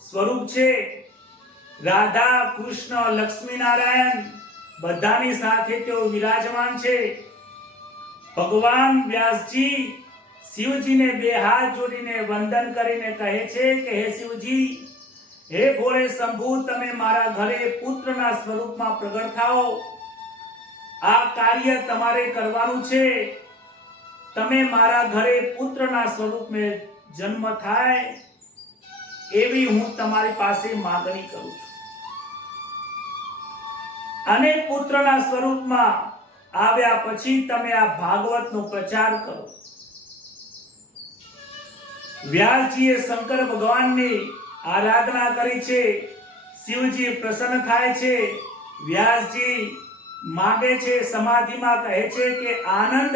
સ્વરૂપ છે. રાધા, કૃષ્ણ, લક્ષ્મી નારાયણ બધાની સાથે તેઓ વિરાજમાન છે. ભગવાન વ્યાસજી શિવજીને 2 હાથ જોડીને વંદન કરીને કહે છે કે હે શિવજી, હે ભોળે શંભુ, તમે મારા ઘરે પુત્રના સ્વરૂપમાં પ્રગટ થાઓ. આ કાર્ય તમારે કરવાનું છે. તમે મારા ઘરે પુત્રના સ્વરૂપમાં જન્મ થાય એવી હું તમારી પાસે માંગણી કરું છું. અને પુત્રના સ્વરૂપમાં આવ્યા પછી તમે આ ભાગવતનો પ્રચાર કરો. વ્યાસજીએ શંકર ભગવાનની આરાધના કરી છે. શિવજી પ્રસન્ન થાય છે. વ્યાસજી માગે છે, સમાધિમાં કહે છે કે આનંદ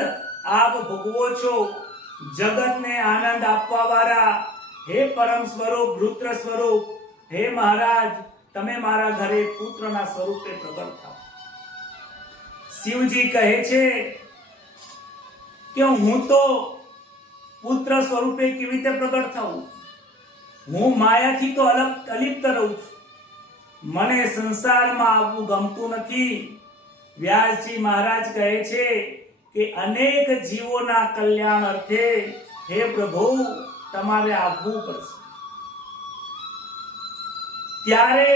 આપ ભોગવો છો, જગતને આનંદ આપવા વાળા હે પરમ સ્વરૂપ, રુદ્ર સ્વરૂપ, હે મહારાજ, તમે મારા ઘરે પુત્રના સ્વરૂપે પ્રગટ થાઓ. શિવજી કહે છે કે હું તો પુત્ર સ્વરૂપે કેવી રીતે પ્રગટ થાઉં? હું માયાથી તો અલિપ્ત રહું છું. મને સંસારમાં આવવું ગમતું નથી. વ્યાસજી મહારાજ કહે છે કે અનેક જીવોના કલ્યાણ અર્થે હે પ્રભુ તમારે આવવું પડશે. ત્યારે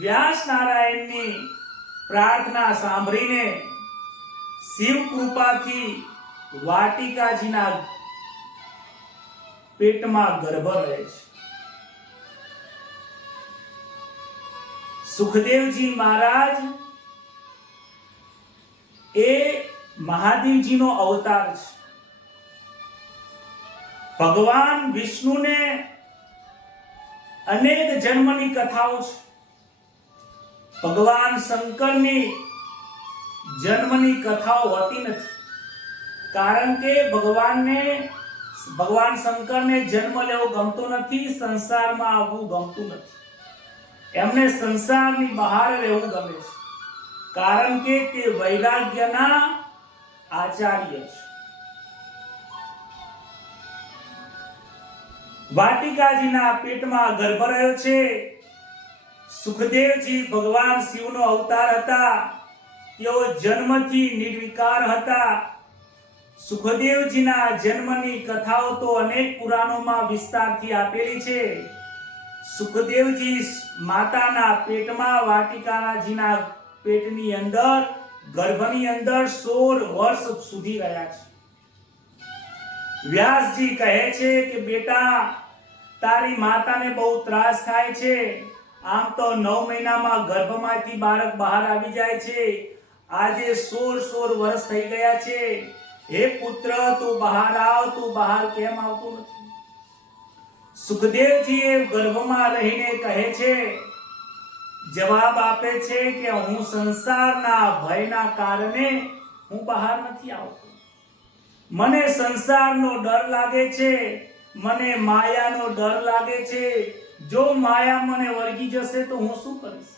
વ્યાસ નારાયણની પ્રાર્થના સાંભળીને શિવ કૃપાથી વાટિકાજીના પેટમાં ગર્ભ રહે છે. સુખદેવજી મહારાજ એ મહાદેવજીનો અવતાર છે. ભગવાન વિષ્ણુને અનેક જન્મની કથાઓ છે. ભગવાન શંકરની જન્મની કથાઓ હોતી નથી, કારણ કે ભગવાન શંકરને જન્મ લેવો ગમતો નથી, સંસારમાં આવવું ગમતું નથી. એમને સંસારની બહાર રહેવું ગમે છે, કારણ કે તે વૈરાગ્યના આચાર્ય છે. વાટિકાજીના પેટમાં ગર્ભ રહ્યો છે. સુખદેવજી ભગવાન શિવનો અવતાર હતા. તેઓ જન્મથી નિર્વિકાર હતા. સુખદેવજીના જન્મની કથાઓ તો અનેક પુરાણોમાં વિસ્તારથી આપેલી છે. સુખદેવજી માતાના પેટમાં વાટિકાજીના પેટની અંદર ગર્ભની અંદર 16 વર્ષ સુધી રહ્યા છે. વ્યાસજી કહે છે કે બેટા, તારી માતાને બહુ ત્રાસ થાય છે. આમ તો 9 મહિનામાં ગર્ભમાંથી બાળક બહાર આવી જાય છે. આજે 16 વર્ષ થઈ ગયા છે. હે પુત્ર, તું બહાર આવ. તું બહાર કેમ આવતો નથી? સુખદેવજી ગર્ભમાં રહીને કહે છે, જવાબ આપે છે કે હું સંસારના ભયના કારણે હું બહાર નથી આવતો. મને સંસારનો ડર લાગે છે. મને માયાનો ડર લાગે છે. જો માયા મને વળગી જશે તો હું શું કરીશ?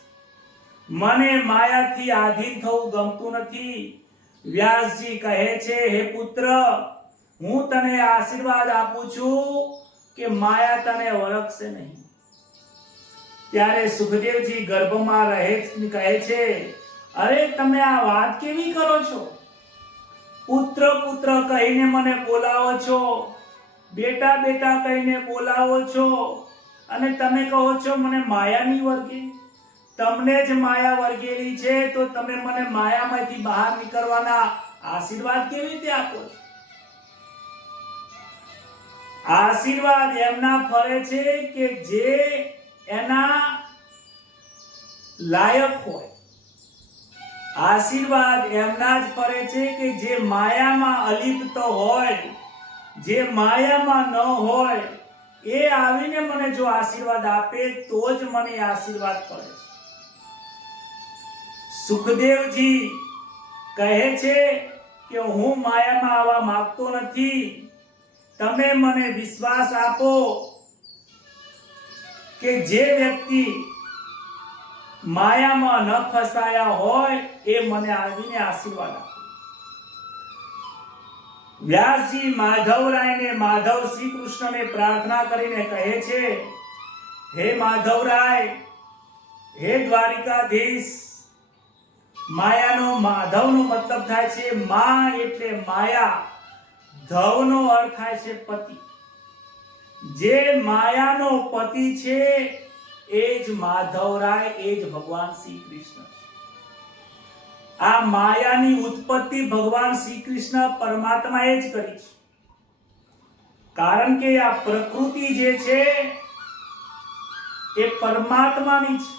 મને માયાથી આધીન થવું ગમતું નથી. વ્યાસજી કહે છે, હે પુત્ર, હું તને આશીર્વાદ આપું છું કે માયા તને વળગશે નહીં. ત્યારે સુખદેવજી ગર્ભમાં રહે કહે છે, અરે તમે આ વાત કેવી કરો છો? પુત્ર પુત્ર કહીને મને બોલાવો છો, બેટા બેટા કહીને બોલાવો છો, અને તમે કહો છો મને માયા નહીં વળગે. તમને જ માયા વળગેલી છે તો તમે મને માયામાંથી બહાર નીકળવાના આશીર્વાદ કેવી રીતે આપો છો? આશીર્વાદ એમના ફરે છે કે જે એના લાયક હોય. આશીર્વાદ એમના જ ફરે છે કે જે માયામાં અલિપ્ત હોય, જે માયામાં ન હોય. એ આવીને મને જો આશીર્વાદ આપે તો જ મને આશીર્વાદ ફરે છે. સુખદેવજી કહે છે કે હું માયામાં આવવા માંગતો નથી. તમે મને વિશ્વાસ આપો કે જે વ્યક્તિ માયામાં ન ફસાયા હોય એ મને આવીને આશીર્વાદ આપે. વ્યાસજી માધવરાયને માધવ શ્રી કૃષ્ણને પ્રાર્થના કરીને કહે છે, હે માધવરાય, હે દ્વારિકાધીશ. માયાનો માધવનો મતલબ થાય છે મા એટલે માયા. ધવનો અર્થ થાય છે પતિ. જે માયાનો પતિ છે એ જ માધવરાય, એ જ ભગવાન શ્રી કૃષ્ણ. આ માયાની ઉત્પત્તિ ભગવાન શ્રી કૃષ્ણ પરમાત્માએ જ કરી છે. કારણ કે આ પ્રકૃતિ જે છે એ પરમાત્માની છે.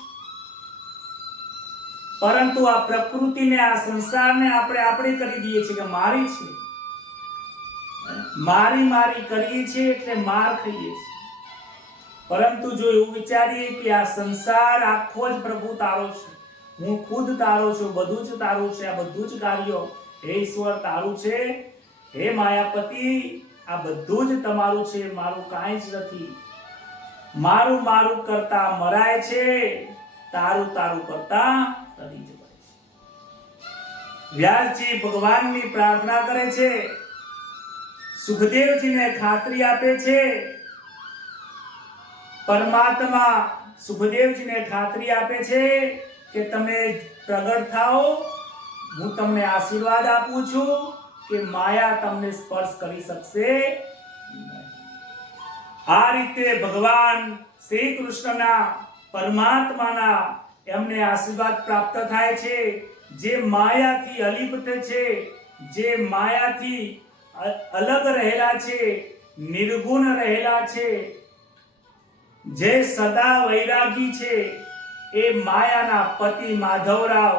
પરંતુ આ પ્રકૃતિને, આ સંસારને આપણે કરી દઈએ છીએ કે મારી છે. મારી મારી કરીએ છીએ એટલે માર ખાઈએ છીએ. પરંતુ જો એવું વિચારીએ કે આ સંસાર આખો જ પ્રભુ તારો છે, હું ખુદ તારો છું, બધું જ તારું છે, આ બધું જ કાર્યો હે ઈશ્વર તારું છે, હે માયાપતિ આ બધું જ તમારું છે, મારું કાંઈ જ નથી. મારું મારું કરતા મરાય છે, તારું તારું કરતા તરી જવાય છે. વ્યાસજી ભગવાનની પ્રાર્થના કરે છે. સુખદેવજીને ખાતરી આપે છે. પરમાત્મા સુખદેવજીને ખાતરી આપે છે કે તમે પ્રગટ થાઓ. હું તમને આશીર્વાદ આપું છું કે માયા તમને સ્પર્શ કરી શકશે નહીં. આ રીતે ભગવાન શ્રી કૃષ્ણના, પરમાત્માના એમને આશીર્વાદ પ્રાપ્ત થાય છે. જે માયાથી અલિપ્ત છે, જે માયાથી અલગ રહેલા છે, નિર્ગુણ રહેલા છે, જે સદા વૈરાગી છે, એ માયાના પતિ માધવરાવ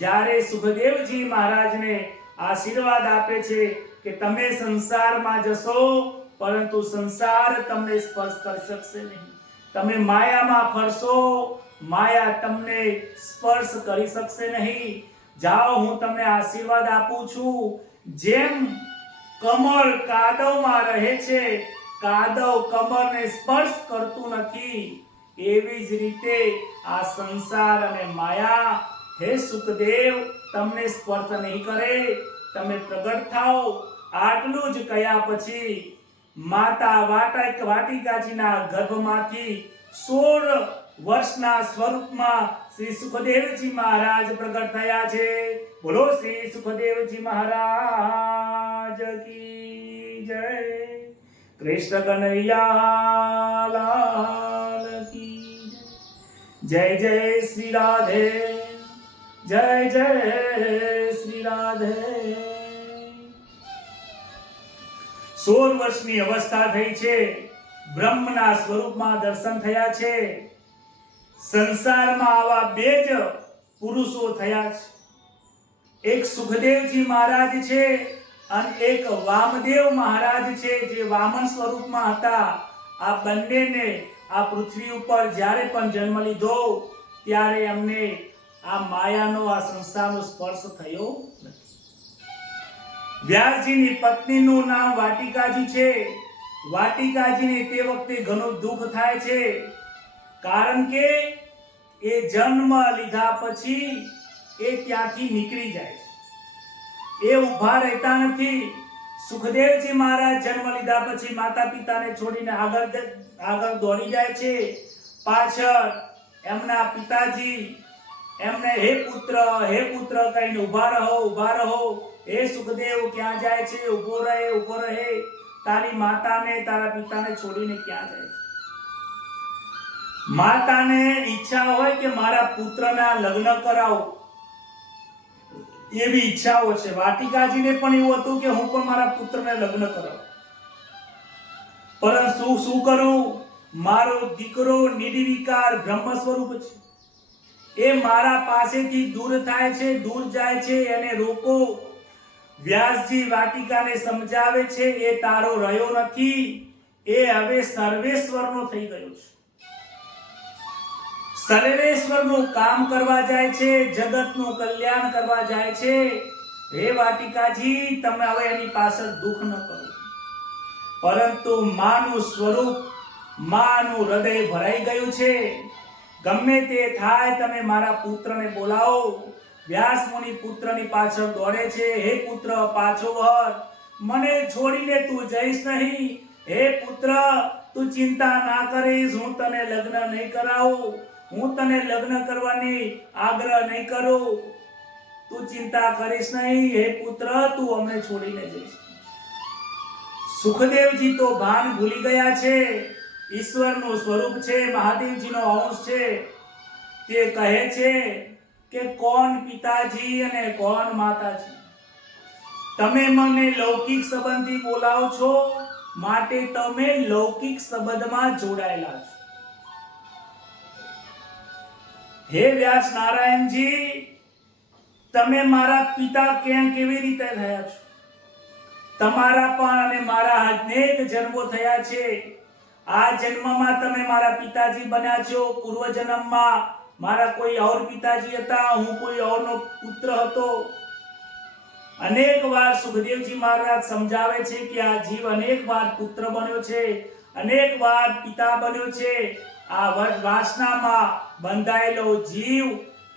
જ્યારે સુખદેવજી મહારાજને આશીર્વાદ આપે છે કે તમે સંસારમાં જશો પરંતુ સંસાર તમને સ્પર્શ કરી શકશે નહીં. તમે માયામાં ફરશો, માયા તમને સ્પર્શ કરી શકશે નહીં. જાઓ, હું તમને આશીર્વાદ આપું છું. જેમ કમળ કાદવમાં રહે છે, કાદવ કમળને સ્પર્શ કરતું નથી, એવી જ રીતે આ સંસાર અને માયા હે સુખદેવ તમને સ્પર્શ નહીં કરે. તમે પ્રગટ થાઓ. આટલું જ કહ્યા પછી માતા વાટિકાજીના ગર્ભમાંથી 16 વર્ષના સ્વરૂપમાં શ્રી સુખદેવજી મહારાજ પ્રગટ થયા છે. બોલો શ્રી સુખદેવજી મહારાજ કી જય. કૃષ્ણ કનૈયા લાલ કી જય. જય જય શ્રી રાધે, જય જય શ્રી રાધે. 16 વર્ષની અવસ્થા થઈ છે. બ્રહ્મના સ્વરૂપમાં દર્શન થયા છે. સંસારમાં આવા બે જ પુરુષો થયા છે. એક સુખદેવજી મહારાજ છે અને એક વામદેવ મહારાજ છે, જે વામન સ્વરૂપમાં હતા. આ બંનેને આ પૃથ્વી ઉપર જ્યારે પણ જન્મ લીધો ત્યારે એમને આ માયાનો, આ સંસારનો સ્પર્શ થયો નથી. વ્યાસજીની પત્નીનું નામ વાટિકાજી છે. વાટિકાજીને તે વખતે ઘણું દુઃખ થાય છે, કારણ કે એ જન્મ લીધા પછી એ ત્યાંથી નીકળી જાય છે. એ ઊભા રહેતા નથી. સુખદેવજી મહારાજ જન્મ લીધા પછી માતા પિતાને છોડીને આગળ દોડી જાય છે. પાછળ એમના પિતાજી એમને હે પુત્ર કહીને ઊભા રહો. હે સુખદેવ ક્યાં જાય છે? ઊભો રહે. તારી માતાને તારા પિતાને છોડીને ક્યાં જાય છે? માતાને ઈચ્છા હોય કે મારા પુત્રના લગ્ન કરાવો, એવી ઈચ્છાઓ છે. વાટિકાજીને પણ એવું હતું કે હું પણ મારા પુત્રને લગ્ન કરાવું, પરંતુ શું કરું? મારો દીકરો નિર્વિકાર બ્રહ્મ સ્વરૂપ છે. એ મારા પાસેથી દૂર થાય છે, દૂર જાય છે. એને રોકો. વ્યાસજી વાટિકાને સમજાવે છે, એ તારો રહ્યો નથી, એ હવે સર્વેશ્વરનો થઈ ગયો છે. સર્વેશ્વરનું કામ કરવા જાય છે, જગતનું કલ્યાણ કરવા જાય છે. હે વાટિકાજી, તમે હવે એની પાછળ દુઃખ ન કરો. પરંતુ માનું સ્વરૂપ, માનું હૃદય ભરાઈ ગયું છે. ગમે તે થાય, તમે મારા પુત્રને બોલાવો. વ્યાસ મુનિ પુત્રની પાછળ દોડે છે. હે પુત્ર, પાછો વળ. મને છોડીને તું જઈશ નહીં. હે પુત્ર, તું ચિંતા ના કરીશ. હું તને લગ્ન નહીં કરાવું. હું તને લગ્ન કરવાની આગ્રહ નહીં કરું. તું ચિંતા કરીશ નહીં. હે પુત્ર, તું અમને છોડીને જઈશ. સુખદેવજી તો ભાન ભૂલી ગયા છે. ઈશ્વરનું સ્વરૂપ છે, મહાદેવજીનો અંશ છે. તે કહે છે કે કોણ પિતાજી અને કોણ માતાજી? તમે મને લૌકિક સંબંધી બોલાવો છો, માટે તમે લૌકિક સંબંધમાં જોડાયેલા છો. હે વ્યાસ નારાયણજી, તમે મારા પિતા કેવી રીતે થયા છો? તમારા પણ અને મારા અનેક જન્મો થયા છે. આ જન્મમાં તમે મારા પિતાજી બન્યા છો. પૂર્વ જન્મમાં મારા કોઈ ઓર પિતાજી હતા, હું કોઈ ઓરનો પુત્ર હતો. અનેક વાર સુખદેવજી મહારાજ સમજાવે છે કે આ જીવ અનેક વાર પુત્ર બન્યો છે, અનેક વાર પિતા બન્યો છે. આ વાસનામાં બંધાયેલો જીવ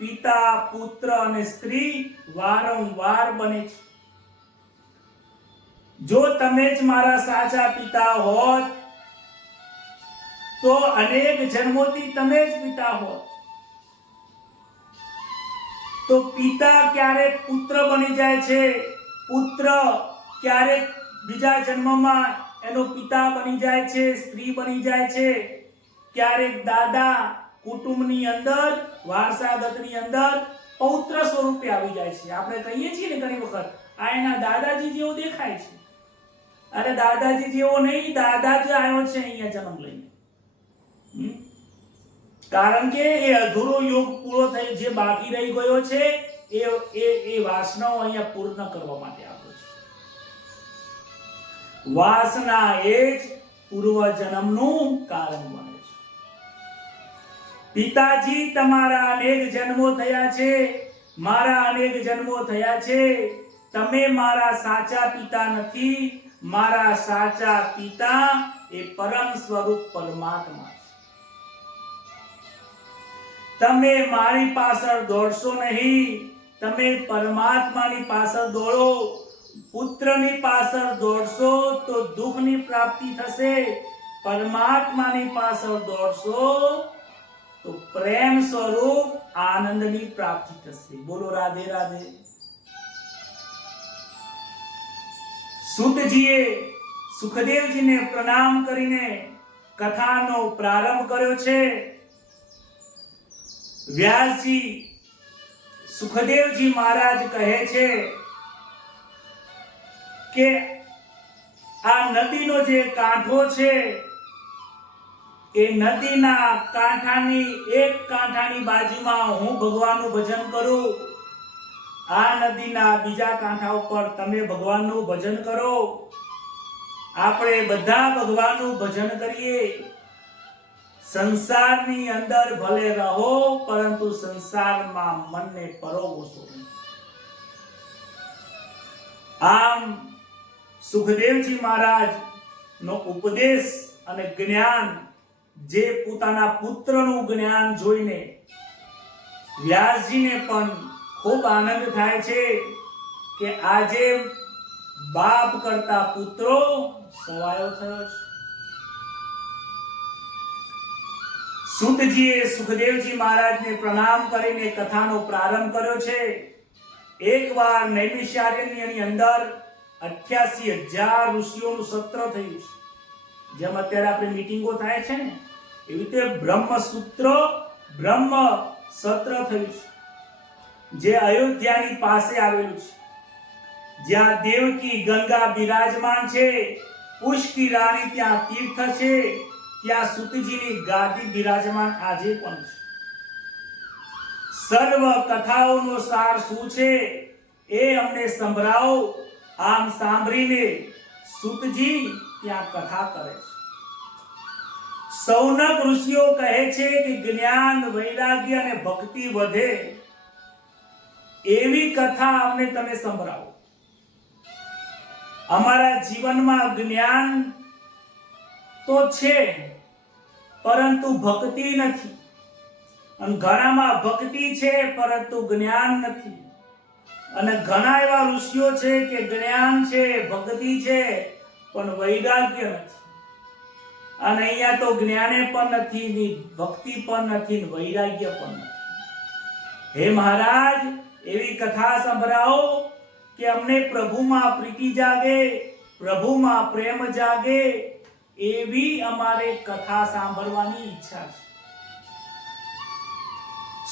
પિતા, પુત્ર અને સ્ત્રી વારંવાર બને છે. જો તમે જ મારા સાચા પિતા હોત તો અનેક જન્મોથી તમે જ પિતા હોત. તો પિતા ક્યારેક પુત્ર બની જાય છે, પુત્ર ક્યારેક બીજા જન્મમાં એનો પિતા બની જાય છે, સ્ત્રી બની જાય છે. ક્યારેક દાદા કુટુંબની અંદર, વારસાગતની અંદર પૌત્ર સ્વરૂપે આવી જાય છે. આપણે કહીએ છીએ ને ઘણી વખત, આ એના દાદાજી જેવો દેખાય છે. અરે દાદાજી જેવો નહીં, દાદા જ આવ્યો છે અહીંયા જન્મ લઈને. કારણ કે એ અધૂરો યોગ પૂરો થઈ, જે બાકી રહી ગયો છે એ વાસનાઓ અહીંયા પૂર્ણ કરવા માટે આવ્યો છે. વાસના એ જ પૂર્વ જન્મનું કારણ બને છે. પિતાજી, તમારા અનેક જન્મો થયા છે, મારા અનેક જન્મો થયા છે. તમે મારા સાચા પિતા નથી. મારા સાચા પિતા એ પરમ સ્વરૂપ પરમાત્મા છે. તમે મારી પાછળ દોડશો નહીં, તમે પરમાત્માની પાછળ દોડો. પુત્રની પાછળ દોડશો તો દુઃખની પ્રાપ્તિ થશે, પરમાત્માની પાછળ દોડશો તો પ્રેમ સ્વરૂપ આનંદની પ્રાપ્તિ થશે. બોલો રાધે રાધે. સૂતજીએ સુખદેવજીને પ્રણામ કરીને કથાનો પ્રારંભ કર્યો છે. વ્યાસજી સુખદેવજી મહારાજ કહે છે કે આ નદીનો જે કાંઠો છે એ નદીના કાંઠાની એક કાંઠાની બાજુમાં હું ભગવાનનું ભજન કરું, આ નદીના બીજા કાંઠા ઉપર તમે ભગવાનનું ભજન કરો. આપણે બધા ભગવાનનું ભજન કરીએ. સંસારની અંદર ભલે રહો પરંતુ સંસારમાં મનને પરોવશો. આમ સુખદેવજી મહારાજ નો ઉપદેશ અને જ્ઞાન, જે પોતાના પુત્રનું જ્ઞાન જોઈને વ્યાસજીને પણ ખૂબ આનંદ થાય છે કે આજે બાપ કરતા પુત્રો સવાયો થયો છે. સૂતજીએ સુખદેવજી મહારાજને પ્રણામ કરીને કથાનો પ્રારંભ કર્યો છે. એકવાર નૈમિષારણ્યની અંદર 88,000 ઋષિઓનું સત્ર થયું છે. જેમ અત્યારે આપણે મીટિંગો થાય છે ને, એવી રીતે બ્રહ્મ સત્ર થયું છે, જે અયોધ્યાની પાસે આવેલું છે, જ્યાં દેવકી ગંગા બિરાજમાન છે, પુષ્કી રાણી ત્યાં તીર્થ છે, ત્યાં સૂતજીની ગાદી બિરાજમાન આજે પણ છે. સર્વ કથાઓનો સાર શું છે એ અમને સંભળાવો. આમ સાંભળીને સૂતજી ત્યાં કથા કરે છે. સૌનક ઋષિઓ કહે છે કે જ્ઞાન, વૈરાગ્ય અને ભક્તિ વધે એવી કથા અમને તમે સંભળાવો. અમારા જીવનમાં જ્ઞાન તો છે પરંતુ ભક્તિ નથી, અને ઘણામાં ભક્તિ છે પરંતુ જ્ઞાન નથી, અને ઘણા એવા ઋષિઓ છે કે જ્ઞાન છે, ભક્તિ છે પણ વૈરાગ્ય નથી. અને અહીંયા તો જ્ઞાને પણ નથી, ની ભક્તિ પણ નથી, વૈરાગ્ય પણ નથી. હે મહારાજ, એવી કથા સંભળાવો કે અમને પ્રભુમાં પ્રીતિ જાગે, પ્રભુમાં પ્રેમ જાગે, એવી અમારે કથા સાંભળવાની ઈચ્છા છે.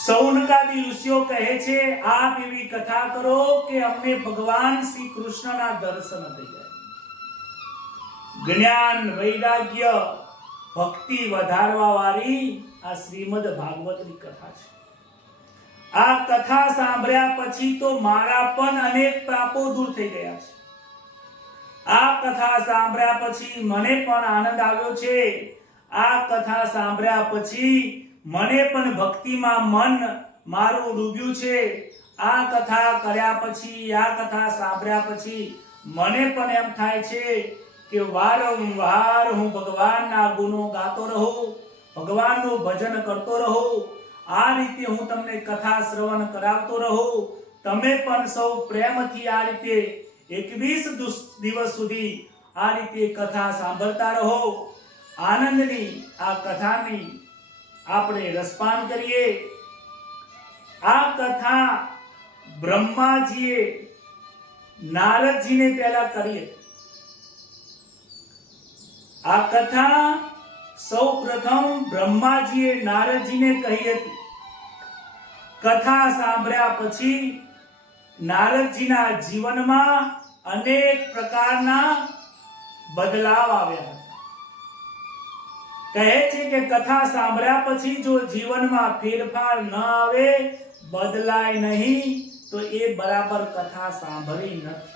સૌનકાદી ઋષિઓ કહે છે આપ એવી કથા કરો કે અમને ભગવાન શ્રી કૃષ્ણના દર્શન થઈ જાય. જ્ઞાન, વૈરાગ્ય, ભક્તિ વધારવા વાળી આ શ્રીમદ ભાગવતની કથા છે. આ કથા સાંભળ્યા પછી તો મારા પણ અનેક પાપો દૂર થઈ ગયા છે. આ કથા સાંભળ્યા પછી મને પણ આનંદ આવ્યો છે. આ કથા સાંભળ્યા પછી મને પણ ભક્તિમાં મન મારું ડૂબ્યું છે. આ કથા કર્યા પછી, આ કથા સાંભળ્યા પછી મને પણ એમ થાય છે કે વારંવાર હું ભગવાનના ગુણો ગાતો રહું, ભગવાનનું ભજન કરતો રહું. આ રીતે હું તમને કથા શ્રવણ કરાવતો રહું. તમે પણ સૌ પ્રેમથી આ રીતે 21 દિવસ સુધી આ રીતે કથા સાંભળતા રહો. આનંદની આ કથાની આપણે રસપાન કરીએ. આ કથા બ્રહ્માજીએ નારદજીને પહેલા કરી હતી. આ કથા સૌ પ્રથમ બ્રહ્માજીએ નારદજીને કહી હતી. કથા સાંભળ્યા પછી નારદજીના જીવનમાં અનેક પ્રકારના બદલાવ આવ્યા હતા. કહે છે કે કથા સાંભળ્યા પછી જો જીવનમાં ફેરફાર ન આવે, બદલાય નહીં, તો એ બરાબર કથા સાંભળી નથી.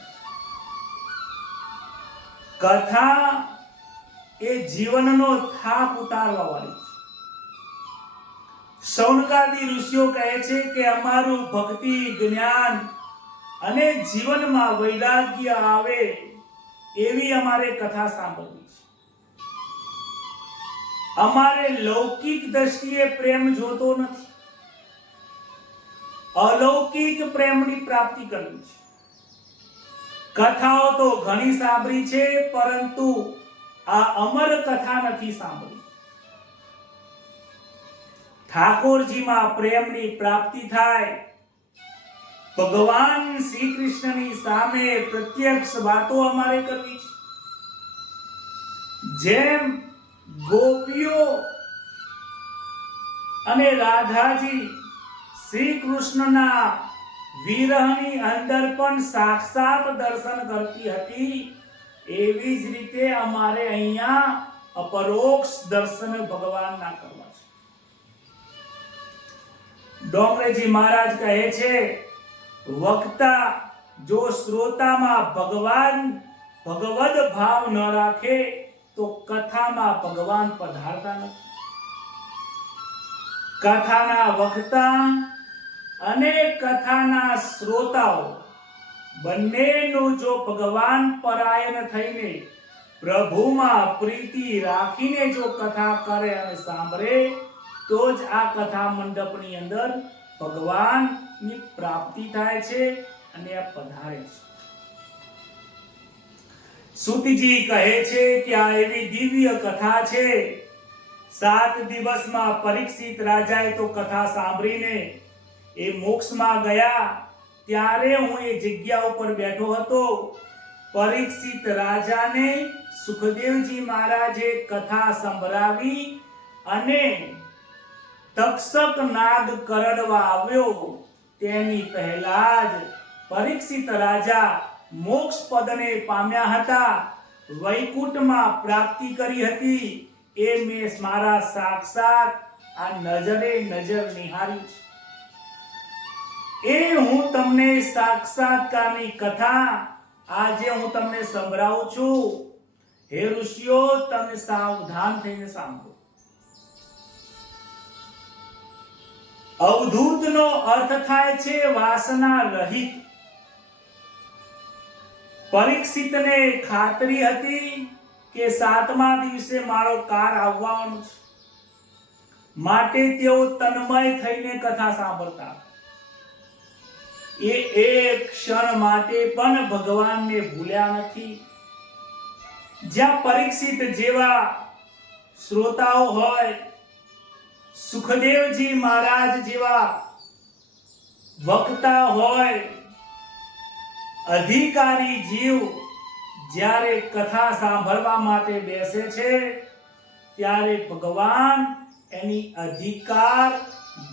કથા એ જીવનનો થાક ઉતારવા વાળી છે. સૌનકાદી ઋષિઓ કહે છે કે અમારું ભક્તિ, જ્ઞાન અને જીવનમાં વૈરાગ્ય આવે એવી અમારે કથા સાંભળવી છે. અમારે લૌકિક દ્રષ્ટિએ પ્રેમ જોતો નથી, અલૌકિક પ્રેમની પ્રાપ્તિ કરવી છે. કથાઓ તો ઘણી સાંભળી છે, પરંતુ આ અમર કથા નથી સાંભળી. ઠાકોરજીમાં પ્રેમની પ્રાપ્તિ થાય, ભગવાન શ્રી કૃષ્ણની સામે પ્રત્યક્ષ વાતો અમારે કરવી છે. જેમ ગોપીઓ અને રાધાજી શ્રી કૃષ્ણના વિરહની અંદર પણ સાક્ષાત દર્શન કરતી હતી, એવી જ રીતે અમારે અહીંયા અપરોક્ષ દર્શન ભગવાનના કરવા છે. ડોંગરેજી મહારાજ કહે છે, વક્તા જો શ્રોતામાં ભગવદ ભાવ ન રાખે તો કથામાં ભગવાન પધારતા નથી. કથાના વક્તા અને કથાના શ્રોતાઓ બંનેનું જો ભગવાન પરાયણ થઈને પ્રભુમાં પ્રીતિ રાખીને જો કથા કરે અને સાંભળે, તો જ આ કથા મંડપની અંદર ભગવાનની પ્રાપ્તિ થાય છે અને આ પધારે છે. સુતજી કહે છે કે આ એવી દિવ્ય કથા છે. 7 દિવસમાં પરીક્ષિત રાજાએ તો કથા સાંભળીને એ મોક્ષમાં ગયા. ત્યારે હું એ જગ્યા ઉપર બેઠો હતો. પરીક્ષિત રાજાને સુખદેવજી મહારાજે કથા સંભળાવી અને તક્ષક નાદ કરડવા આવ્યો. તેની પહેલા જ પરીક્ષિત રાજા મોક્ષ પદને પામ્યા હતા, વૈકુંઠમાં પ્રાપ્તિ કરી હતી. એ મેં મારા સાક્ષાત આ નજરે નજર નિહાળી છે. એ હું તમને સાક્ષાત્કારની કથા આજે હું તમને સંભળાવું છું. હે ઋષિઓ, તમે સાવધાન થઈને સાંભળો. અવધૂતનો અર્થ થાય છે વાસના રહિત. પરીક્ષિતને ખાતરી હતી કે 7મા દિવસે મારો કાર આવવાનો છે, માટે તેઓ તન્મય થઈને કથા સાંભળતા. એ એક ક્ષણ માટે પણ ભગવાનને ભૂલ્યા નથી. જ્યાં પરીક્ષિત જેવા શ્રોતાઓ હોય, સુખદેવજી મહારાજ જેવા વક્તા હોય, અધિકારી જીવ જ્યારે કથા સાંભળવા માટે બેસે છે, ત્યારે ભગવાન એની અધિકાર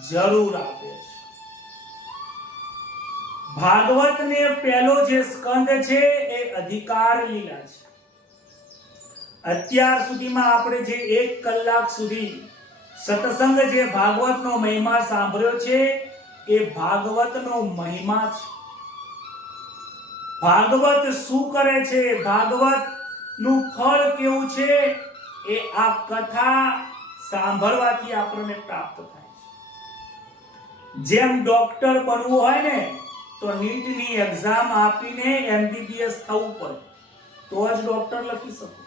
જરૂર આપે છે. ભાગવતને પહેલો જે સ્કંદ છે એ અધિકાર લીલા છે. અત્યાર સુધીમાં આપણે જે 1 કલાક સુધી સત્સંગ જે ભાગવતનો મહિમા સાંભળ્યો છે, એ ભાગવતનો મહિમા છે. ભાગવત શું કરે છે, ભાગવત નું ફળ કેવું છે, એ આ કથા સાંભળવાથી આપણને પ્રાપ્ત થાય છે. જેમ ડોક્ટર બનવું હોય ને, તો નીટની એક્ઝામ આપીને MBBS થવું પડે, તો જ ડોક્ટર લખી શકો.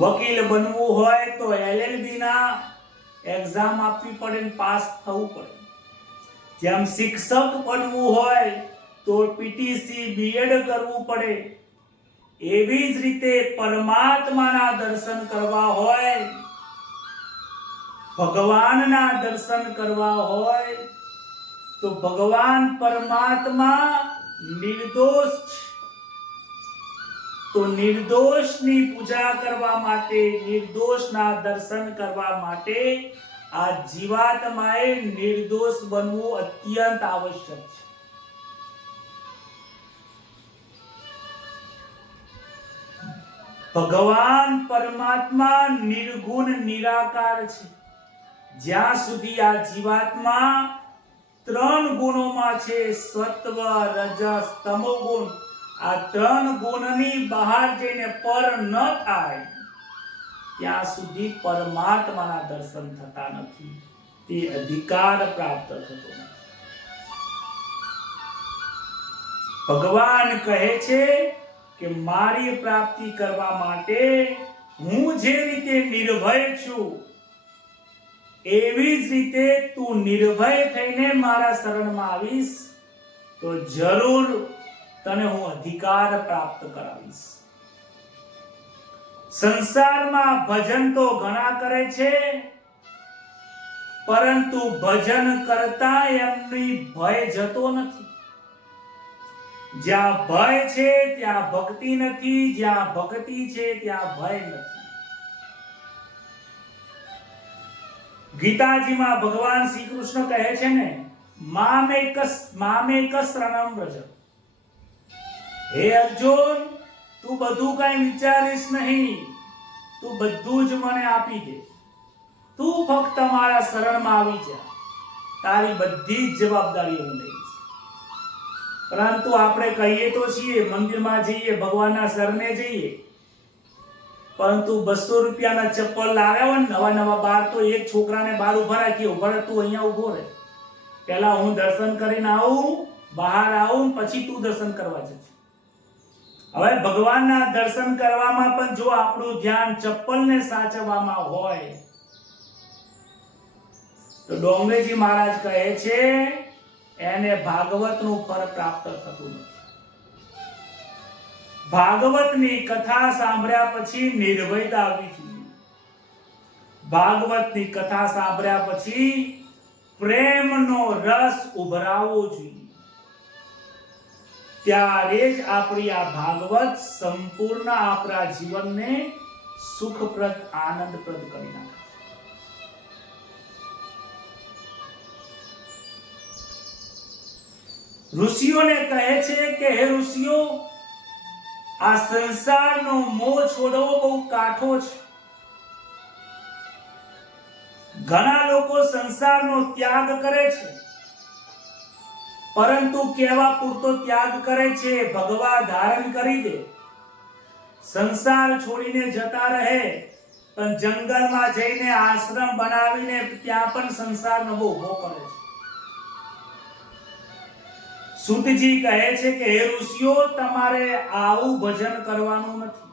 વકીલ બનવું હોય તો LLB ના એક્ઝામ આપવી પડે ને પાસ થવું પડે. જેમ શિક્ષક બનવું હોય તો PTC BEd કરવું પડે. એવી જ રીતે પરમાત્માના દર્શન કરવા હોય, ભગવાનના દર્શન કરવા હોય, તો ભગવાન પરમાત્મા નિર્દોષ છે. તો નિર્દોષની પૂજા કરવા માટે, નિર્દોષના દર્શન કરવા માટે આ જીવાત્માએ નિર્દોષ બનવું અત્યંત આવશ્યક છે. ભગવાન પરમાત્મા નિર્ગુણ નિરાકાર છે. જ્યાં સુધી આ જીવાત્મા 3 ગુણોમાં છે, સત્વ, રજસ, તમો ગુણ, આ 3 ગુણની બહાર જઈને પર ન થાય, ત્યાં સુધી પરમાત્માના દર્શન થતા નથી, તે અધિકાર પ્રાપ્ત થતો નથી. ભગવાન કહે છે કે મારી પ્રાપ્તિ કરવા માટે હું જે રીતે નિર્ભય છું, એવી જ રીતે તું નિર્ભય થઈને મારા શરણમાં આવીશ તો જરૂર તને હું અધિકાર પ્રાપ્ત કરાવીશ. સંસારમાં ભજન તો ઘણા કરે છે, પરંતુ ભજન કરતા એમની ભય જતો નથી. જ્યાં ભય છે ત્યાં ભક્તિ નથી, જ્યાં ભક્તિ છે ત્યાં ભય નથી. ગીતાજીમાં ભગવાન શ્રી કૃષ્ણ કહે છે ને, મામેક શરણમ વ્રજ. હે અર્જુન, તું બધું કઈ વિચારીશ નહીં, તું બધું જ મને આપી દે. તું ફક્ત મારા શરણમાં આવી જા, તારી બધી જ જવાબદારી હું લઈશ. પરંતુ આપણે કહીએ તો છીએ, મંદિરમાં જઈએ, ભગવાનના શરણે જઈએ, પરંતુ 200 રૂપિયાના ચપ્પલ લાવ્યા હોય નવા નવા બાર, તો એક છોકરાને બહાર ઉભા રાખી, ઉભા રહે, તું અહીંયા ઉભો રહે, પહેલા હું દર્શન કરીને આવું, બહાર આવું, પછી તું દર્શન કરવા જજે. હવે ભગવાનના દર્શન કરવામાં પણ જો આપણું ધ્યાન ચપ્પલને સાચવવામાં હોય, તો ડોંગરેજી મહારાજ કહે છે એને ભાગવતનું ફળ પ્રાપ્ત થતું નથી. ભાગવતની કથા સાંભળ્યા પછી નિર્ભયતા આવવી જોઈએ. ભાગવતની કથા સાંભળ્યા પછી પ્રેમનો રસ ઉભરાવવો જોઈએ. ત્યારે જ આપણી આ ભાગવત સંપૂર્ણ આપણા જીવનને સુખપ્રદ, આનંદપ્રદ કરી નાખે. ઋષિઓને કહે છે કે હે ઋષિઓ, આ સંસારનો મોહ છોડવો બહુ કાઠો છે. ઘણા લોકો સંસારનો ત્યાગ કરે છે, પરંતુ કેવા પૂરતો ત્યાગ કરે છે, ભગવા ધારણ કરી દે, સંસાર છોડીને જતા રહે, પણ જંગલમાં જઈને આશ્રમ બનાવીને ત્યાં પણ સંસારનો બહુ ઉભો કરે છે. સુતજી કહે છે કે હે ઋષિઓ, તમારે આવું ભજન કરવાનું નથી.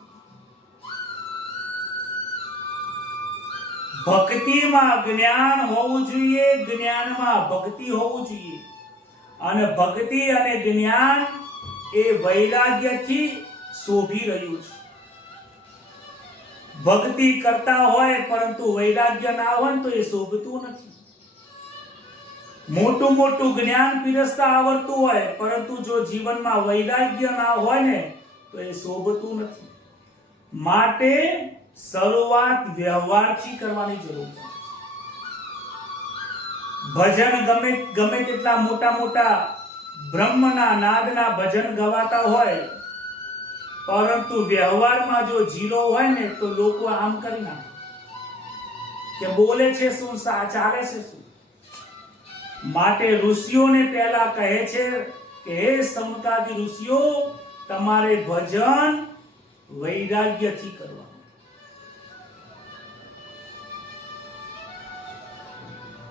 ભક્તિમાં જ્ઞાન હોવું જોઈએ, જ્ઞાનમાં ભક્તિ હોવું જોઈએ, અને ભક્તિ અને જ્ઞાન એ વૈરાગ્યથી શોભી રહ્યું છે. ભક્તિ કરતા હોય પરંતુ વૈરાગ્ય ના હોય તો એ શોભતું નથી. મોટું મોટું જ્ઞાન પીરસતા આવડતું હોય, પરંતુ જો જીવનમાં વૈરાગ્ય ના હોય ને તો એ શોભતું નથી. માટે શરૂઆત વ્યવહારથી કરવાની જરૂર છે. ભજન ગમે તેટલા મોટા મોટા બ્રહ્મના નાદના ભજન ગવાતા હોય, પરંતુ વ્યવહારમાં જો જીરો હોય ને તો લોકો આમ કરી નાખે કે બોલે છે શું, ચાલે છે શું. માટે ઋષિઓને પહેલા કહે છે કે હે સમતાદી ઋષિઓ, તમારે ભજન વૈરાગ્યથી કરવાનું.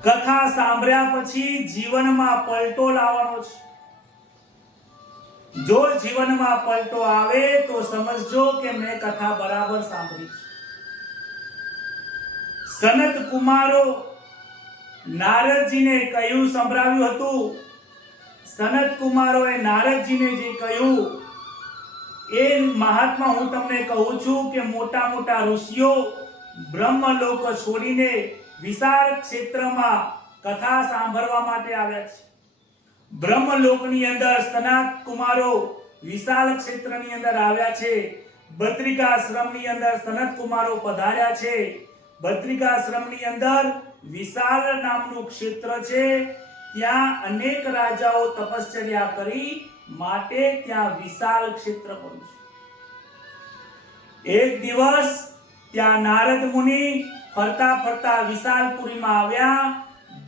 કથા સાંભળ્યા પછી જીવનમાં પલટો લાવવાનો છે. જો જીવનમાં પલટો આવે તો સમજજો કે મેં કથા બરાબર સાંભળી છે. સનત કુમારો નારદજીને કહ્યું, સંભળાવ્યું હતું. સનત કુમારોએ નારદજીને જે કહ્યું એ મહાત્મા હું તમને કહું છું કે મોટા મોટા ઋષિઓ બ્રહ્મલોક છોડીને વિશાળ ક્ષેત્રમાં કથા સાંભળવા માટે આવ્યા છે. બ્રહ્મલોકની અંદર સનત કુમારો વિશાળ ક્ષેત્રની અંદર આવ્યા છે. બદ્રિકાશ્રમની અંદર સનત કુમારો પધાર્યા છે. બદ્રિકાશ્રમની અંદર વિશાળ નામનું ક્ષેત્ર છે. ત્યાં અનેક રાજાઓ તપશ્ચર્યા કરી માટે ત્યાં વિશાળ ક્ષેત્ર પડ્યું છે. એક દિવસ ત્યાં નારદ મુનિ ફરતા ફરતા વિશાળપુરીમાં આવ્યા,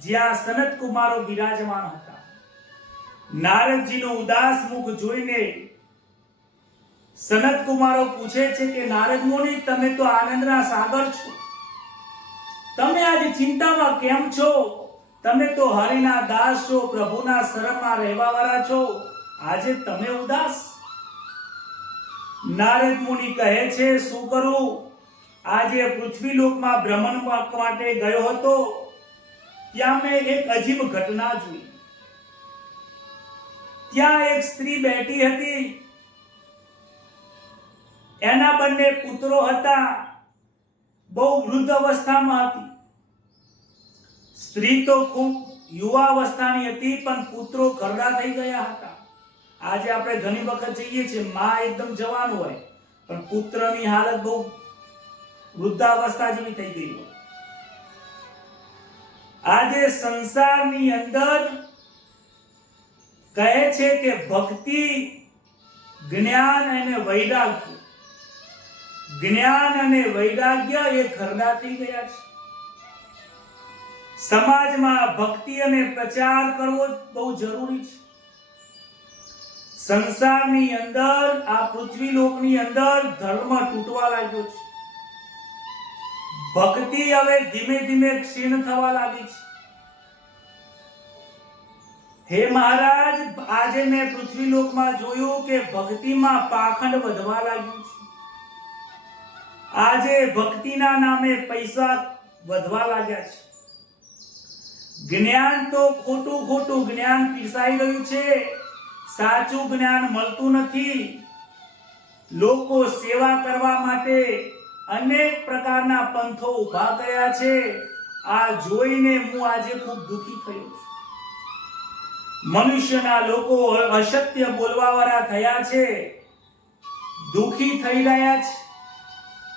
જ્યાં સનત કુમારો બિરાજમાન હતા. નારદજીનું ઉદાસ મુખ જોઈને સનત કુમારો પૂછે છે કે નારદ મુનિ, તમે તો આનંદના સાગર છો, તમે આજે ચિંતામાં કેમ છો? તમે તો હરિના દાસ છો, પ્રભુના શરણમાં રહેવા વાળા છો, આજે તમે ઉદાસ? નારદ મુનિ કહે છે, શું કરું? આજે પૃથ્વી લોકમાં ભ્રમણ માટે ગયો હતો, ત્યાં મેં એક અજીબ ઘટના જોઈ. ત્યાં એક સ્ત્રી બેઠી હતી, એના બંને પુત્રો હતા, બહુ વૃદ્ધ અવસ્થામાં હતી. સ્ત્રી તો ખૂબ યુવા અવસ્થાની હતી, પણ પુત્રો ઘરડા થઈ ગયા હતા. આજે આપણે ઘણી વખત જઈએ છીએ, માં એકદમ જવાન હોય પણ પુત્રની હાલત બહુ વૃદ્ધાવસ્થા જેવી થઈ ગઈ હોય. આજે સંસારની અંદર કહે છે કે ભક્તિ, જ્ઞાન અને વૈરાગ્ય, જ્ઞાન અને વૈરાગ્ય એ ઘરડા થઈ ગયા છે. સમાજમાં ભક્તિ અને પ્રચાર કરવો બહુ જરૂરી છે. સંસારની અંદર, આ પૃથ્વી લોકની અંદર ધર્મ તૂટવા લાગ્યો છે. ભક્તિ હવે ધીમે ધીમે ક્ષીણ થવા લાગી છે. હે મહારાજ, આજે મેં પૃથ્વી લોકમાં જોયું કે ભક્તિમાં પાખંડ વધવા લાગ્યું છે. આજે ભક્તિના નામે પૈસા વધવા લાગ્યા છે. જ્ઞાન તો ખોટું જ્ઞાન પીરસાઈ રહ્યું છે, સાચું જ્ઞાન મળતું નથી. લોકો સેવા કરવા માટે અનેક પ્રકારના પંથો ઉભા કર્યા છે. આ જોઈને હું આજે ખૂબ દુઃખી થયો છું. મનુષ્યના લોકો અસત્ય બોલવાવાળા થયા છે, દુઃખી થઈ રહ્યા છે.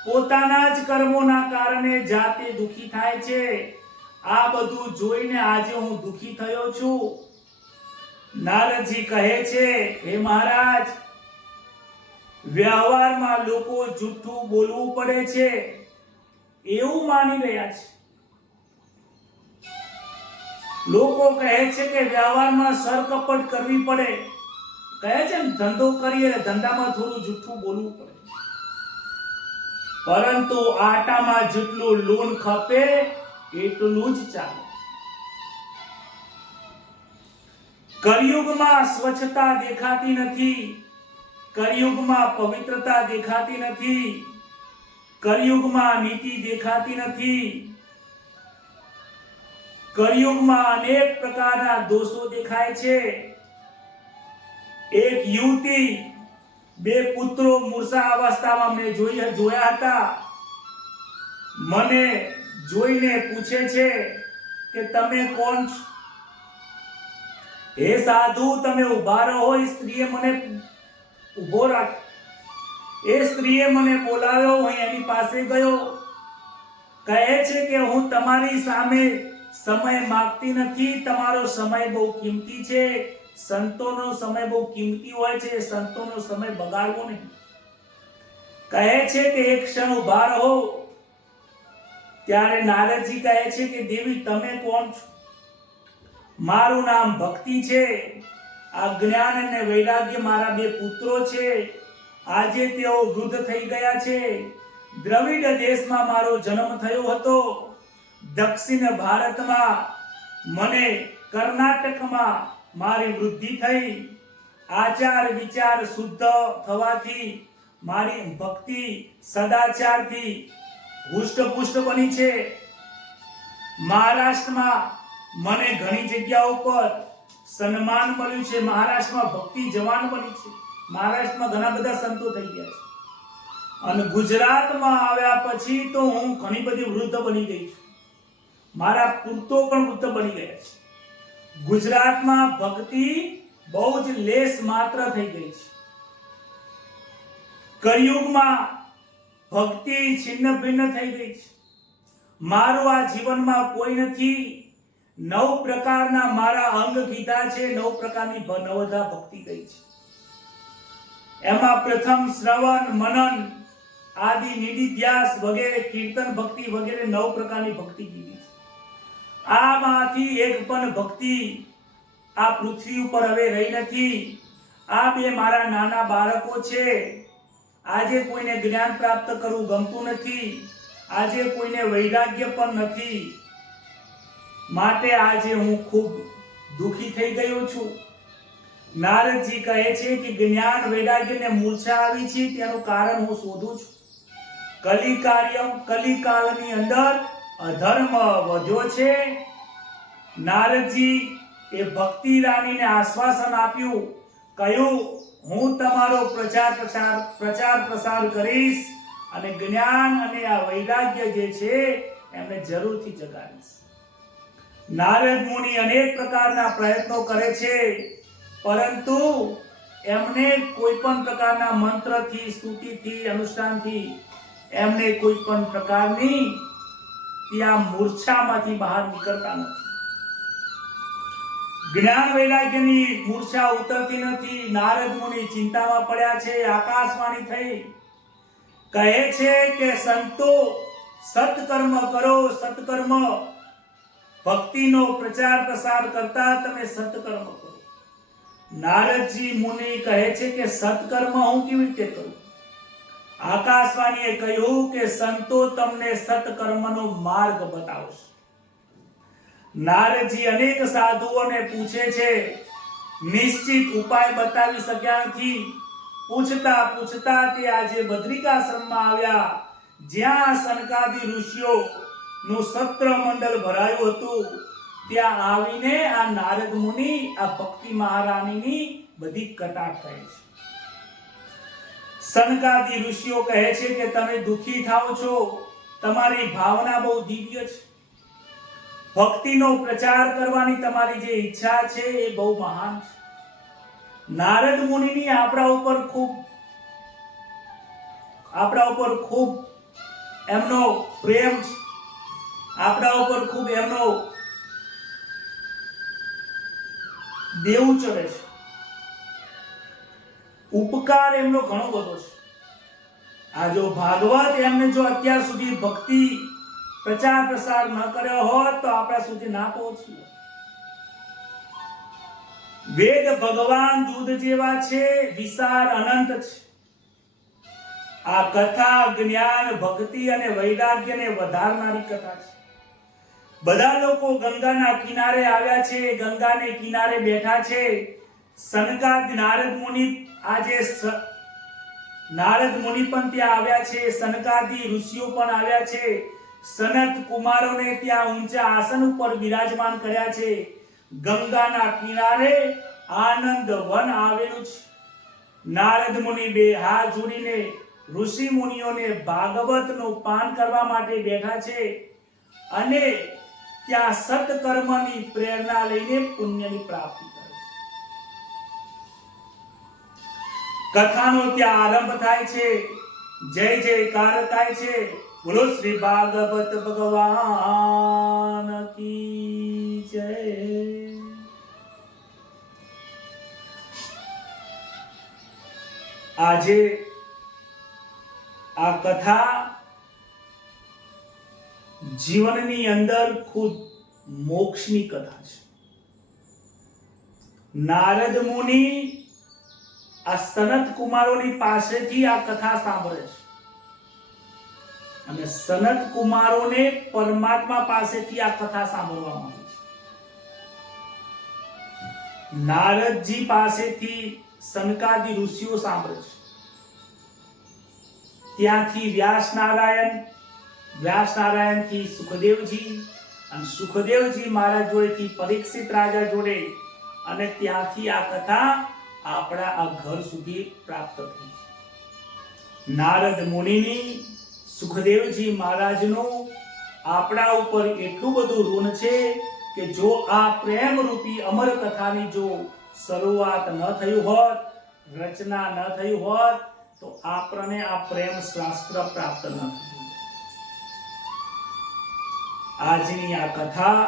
પોતાના જ કર્મોના કારણે જાતે દુઃખી થાય છે. આ બધું જોઈને આજે હું દુઃખી થયો છું. નારદજી કહે છે, હે મહારાજ, વ્યવહારમાં લોકો જૂઠું બોલવું પડે છે એવું માની રહ્યા છે. લોકો કહે છે કે વ્યવહારમાં સરકપટ કરવી પડે. કહે છે ને, ધંધો કરીએ ધંધામાં થોડું જૂઠું બોલવું પડે. પરંતુ આટામાં જેટલું લૂણ ખપે એટલું જ ચાલે. કળિયુગમાં સ્વચ્છતા દેખાતી નથી, કળિયુગમાં પવિત્રતા દેખાતી નથી, કળિયુગમાં નીતિ દેખાતી નથી, કળિયુગમાં અનેક પ્રકારના દોષો દેખાય છે. એક યુવતી, બે પુત્રો મૂર્છા અવસ્થામાં મેં જોયા હતા. મને જોઈને પૂછે છે કે તમે કોણ છો? હે સાધુ, તમે ઉભા રહો. એ સ્ત્રીએ મને ઉભો રાખ્યો. એ સ્ત્રીએ મને બોલાવ્યો, હું એની પાસે ગયો. કહે છે કે હું તમારી સામે સમય માંગતી નથી, તમારો સમય બહુ કિંમતી છે. સંતોનો સમય બહુ કિંમતી હોય છે, સંતોનો સમય બગાડવો નહીં. કહે છે કે એક ક્ષણ ઉભા રહો. ત્યારે નારદજી કહે છે કે દેવી, તમે કોણ છો? મારું નામ ભક્તિ છે. આ જ્ઞાન અને વૈરાગ્ય મારા બે પુત્રો છે. આજે તેઓ વૃદ્ધ થઈ ગયા છે. દ્રવિડ દેશમાં મારો જન્મ થયો હતો, દક્ષિણ ભારતમાં, મને કર્ણાટકમાં મારી વૃદ્ધિ થઈ. આચાર વિચાર શુદ્ધ થવાથી મારી ભક્તિ સદાચારથી હૃષ્ટપુષ્ટ બની છે. મહારાષ્ટ્રમાં મને ઘણી જગ્યાઓ પર સન્માન મળ્યું છે. મહારાષ્ટ્રમાં ભક્તિ જવાન બની છે. મહારાષ્ટ્રમાં ઘણા બધા સંતો થઈ ગયા છે. અને ગુજરાતમાં આવ્યા પછી તો હું ઘણી બધી વૃદ્ધ બની ગઈ છું. મારા પુત્રો પણ વૃદ્ધ બની ગયા છે. ગુજરાતમાં ભક્તિ બહુ જ લેસ માત્ર થઈ ગઈ છે. કળિયુગમાં ભક્તિ છિન્ન ભિન્ન થઈ ગઈ છે. મારું આ જીવનમાં કોઈ નથી. 9 પ્રકારના મારા અંગ કીધા છે, 9 પ્રકારની નવધા ભક્તિ કહી છે. એમાં પ્રથમ શ્રવણ, મનન, આદિ, નિધિધ્યાસ વગેરે, કીર્તન ભક્તિ વગેરે 9 પ્રકારની ભક્તિ કીધી છે. આમાંથી એક પણ ભક્તિ આ પૃથ્વી ઉપર હવે રહી નથી. આ બે મારા નાના બાળકો છે. આજે કોઈને જ્ઞાન પ્રાપ્ત કરવું ગમતું નથી. આજે કોઈને વૈરાગ્ય પણ નથી. માટે આજે હું ખૂબ દુઃખી થઈ ગયો છું. નારદજી કહે છે કે જ્ઞાન વૈરાગ્યને મૂર્છા આવી છે, તેનું કારણ હું શોધું છું. કલિકાલની અંદર અધર્મ વધ્યો છે. નારદજી એ ભક્તિ રાણીને આશ્વાસન આપ્યું કહ્યું, હું તમારો પ્રચાર પ્રસાર કરીશ અને જ્ઞાન અને આ વૈરાગ્ય જે છે એમને જરૂરથી જગાડીશ. નારદ મુનિ અનેક પ્રકારના પ્રયત્નો કરે છે, પરંતુ એમને કોઈ પણ પ્રકારના મંત્રથી, સ્તુતિથી, અનુષ્ઠાનથી એમને કોઈ પણ પ્રકારની ત્યાં મૂર્છામાંથી બહાર નીકળતા નથી. જ્ઞાન વૈરાગ્યની મૂર્છા ઉતરતી નથી. નારદ મુનિ ચિંતામાં પડ્યા છે. આકાશવાણી થઈ, કહે છે કે સંતો, સત્કર્મ કરો, સત્કર્મ. ભક્તિનો પ્રચાર પ્રસાર કરતા તમે સત્કર્મ કરો. નારદજી મુનિ કહે છે કે સત્કર્મ હું કેવી રીતે કરું? આકાશવાણીએ કહ્યું કે સંતો તમને સત્કર્મનો માર્ગ બતાવશે. નારદજી અનેક સાધુઓને પૂછે છે, નિશ્ચિત ઉપાય બતાવી શક્યા નથી. પૂછતા પૂછતા તે આજે બદ્રિકાશ્રમમાં આવ્યા, જ્યાં સનકાદિ ઋષિઓ નું સત્ર મંડળ ભરાયું હતું. ત્યાં આવીને આ નારદ મુનિ આ ભક્તિ મહારાણીની બધી કટાક્ષ કહે છે. સનકાદિ ઋષિઓ કહે છે કે તમે દુખી થાઓ છો, તમારી ભાવના બહુ દિવ્ય છે, ભક્તિનો પ્રચાર કરવાની તમારી જે ઈચ્છા છે એ બહુ મહાન છે. નારદ મુનિની આપણા ઉપર ખૂબ એમનો પ્રેમ છે, આપણા ઉપર ખૂબ એમનો દેવું ચડે છે, ઉપકાર એમનો ઘણો બધો છે. આ જો ભાગવત એમને જો અત્યાર સુધી ભક્તિ પ્રચાર પ્રસાર ન કર્યો હોત તો આપણા સુધી ના પહોંચ્યું. વેદ ભગવાન દૂધ જેવા છે, વિશાળ અનંત છે. આ કથા જ્ઞાન, ભક્તિ અને વૈરાગ્યને વધારનારી કથા છે. બધા લોકો ગંગાના કિનારે આવ્યા છે, ગંગાને કિનારે બેઠા છે. સનકાદિ નારદ મુનિ પણ ત્યાં આવ્યા છે, સનકાદિ ઋષિઓ પણ આવ્યા છે. સનત કુમારોને ત્યાં ઊંચા આસન ઉપર બિરાજમાન કર્યા છે. ગંગાના કિનારે આનંદ વન આવેલું છે. નારદ મુનિ બે હાથ જોડીને ઋષિ મુનિઓને ભાગવતનું પાન કરવા માટે બેઠા છે અને ત્યાં સત્કર્મની પ્રેરણા લઈને પુણ્યની પ્રાપ્તિ કરે છે. કથાનો ત્યાં આરંભ થાય છે, જય જયકાર થાય છે. બોલો શ્રી ભાગવત ભગવાન કી જય. આજે આ કથા જીવનની અંદર ખુદ મોક્ષની કથા છે. નારદ મુનિ આ સનત કુમારોની પાસેથી આ કથા સાંભળે છે અને સનત કુમારોને પરમાત્મા પાસેથી આ કથા સાંભળવા મળે છે. નારદજી પાસેથી સનકાદિ ઋષિઓ સાંભળે છે, ત્યાંથી વ્યાસ નારાયણ થી સુખદેવજી, અને સુખદેવજી મહારાજ જોડેથી પરીક્ષિત રાજા જોડે, અને ત્યાંથી આ કથા આપણા આ ઘર સુધી પ્રાપ્ત થઈ. નારદ મુનિની, સુખદેવજી મહારાજનું આપણા ઉપર એટલું બધું ઋણ છે કે જો આ પ્રેમ રૂપી અમર કથાની જો શરૂઆત ન થયું હોત, રચના ન થયું હોત, તો આપણને આ પ્રેમ શાસ્ત્ર પ્રાપ્ત ન થયું. આજની આ કથા,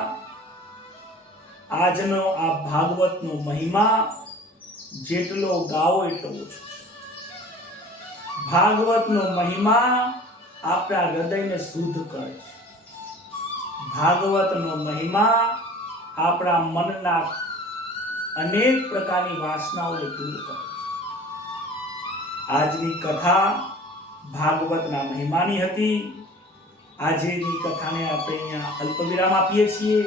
આજનો આ ભાગવતનો મહિમા જેટલો ગાવો એટલો ઓછો છે. ભાગવતનો મહિમા આપણા હૃદયને શુદ્ધ કરે છે. ભાગવતનો મહિમા આપણા મનના અનેક પ્રકારની વાસનાઓને દૂર કરે છે. આજની કથા ભાગવતના મહિમાની હતી. આજની કથાને આપણે અહીંયા અલ્પ વિરામ આપીએ છીએ.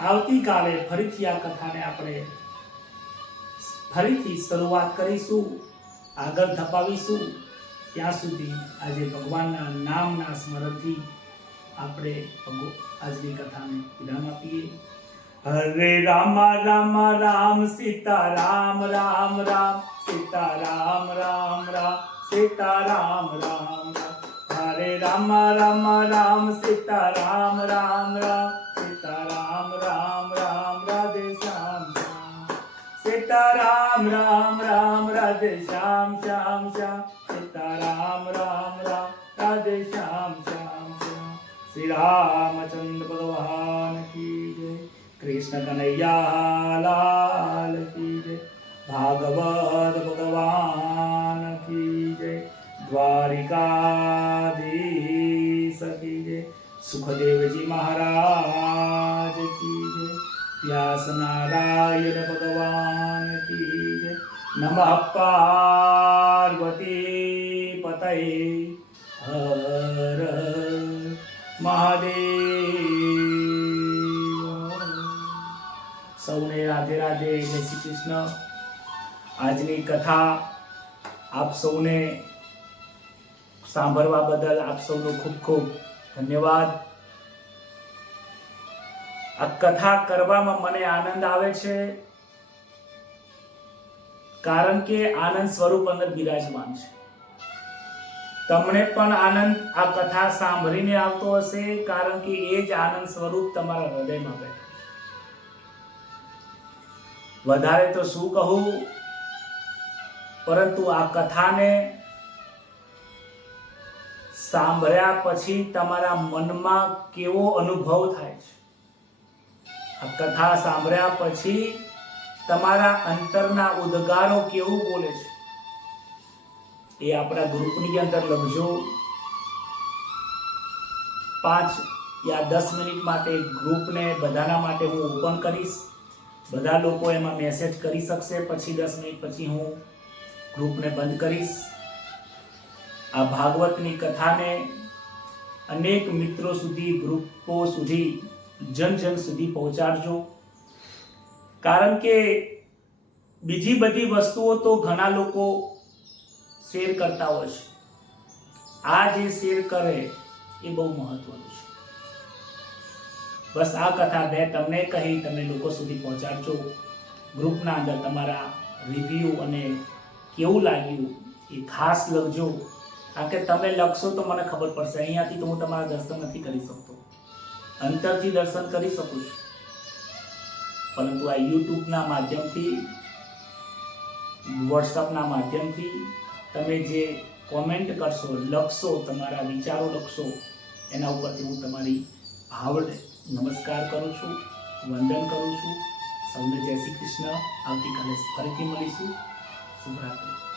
આવતીકાલે ફરીથી આ કથાને આપણે ફરીથી શરૂઆત કરીશું, આગળ ધપાવીશું. ત્યાં સુધી આજે ભગવાનના નામના સ્મરણથી આપણે આજની કથાને વિરામ આપીએ. હરે રામ રામ રામ સીતા રામ રામ રામ સીતા રામ રામ રામ સીતા રામ રામ રામ હરે રામ રામ રામ સીતા રામ રામ રામ સીતા રામ રામ રામ રાધે શ્યામ શ્યામ સીતા રામ રામ રામ રાધે શ્યામ શ્યામ શ્યામ સીતા રામ રામ રામ રાધે શ્યામ શ્યામ શ્યામ શ્રી રાमचंद्र भगवान की जय कृष्ण कन्हैया लाल की जय भागवत भगवान की जय द्वारिकाधीश की जय सुखदेव जी महाराज की जय व्यास नारायण भगवान की जय नमः पार्वती पतये हर મહાદેવ સૌને રાધે રાધે જય શ્રી કૃષ્ણ આજની કથા આપ સૌને સાંભળવા બદલ આપ સૌનો ખૂબ ખૂબ ધન્યવાદ આ કથા કરવામાં મને આનંદ આવે છે કારણ કે આનંદ સ્વરૂપ અંદર બિરાજમાન છે તમને પણ આનંદ આ કથા સાંભળીને આવતો હશે કારણ કે એ જ આનંદ સ્વરૂપ તમારા હૃદયમાં બેઠા છે વધારે તો શું કહું પરંતુ આ કથાને સાંભળ્યા પછી તમારા મનમાં કેવો અનુભવ થાય છે આ કથા સાંભળ્યા પછી તમારા અંતરના ઉદ્ગારો કેવું બોલે છે એ આપણા ગ્રુપની અંદર લખજો 5 યા 10 મિનિટ માટે ગ્રુપને બધાના માટે હું ઓપન કરીશ બધા લોકો એમાં મેસેજ કરી શકશે પછી 10 મિનિટ પછી હું ગ્રુપને બંધ કરીશ આ ભાગવતની કથાને અનેક મિત્રો સુધી ગ્રુપો સુધી જન સુધી પહોંચાડજો કારણ કે બીજી બધી વસ્તુઓ તો ઘણા લોકો શેર કરતા હોય છે આ જે શેર કરે એ બહુ મહત્વનું છે બસ આ કથા મેં તમને કહી તમે લોકો સુધી પહોંચાડજો ગ્રુપના અંદર તમારા રિવ્યુ અને કેવું લાગ્યું એ ખાસ લખજો કારણ કે તમે લખશો તો મને ખબર પડશે અહીંયાથી તો હું તમારા દર્શન નથી કરી શકતો અંતરથી દર્શન કરી શકું છું પરંતુ આ યુટ્યુબના માધ્યમથી વોટ્સઅપના માધ્યમથી તમે જે કોમેન્ટ કરશો લખશો તમારા વિચારો લખશો એના ઉપરથી હું તમારી ભાવને નમસ્કાર કરું છું વંદન કરું છું સૌને જય શ્રી કૃષ્ણ આવતીકાલે ફરીથી મળીશું શુભરાત્રી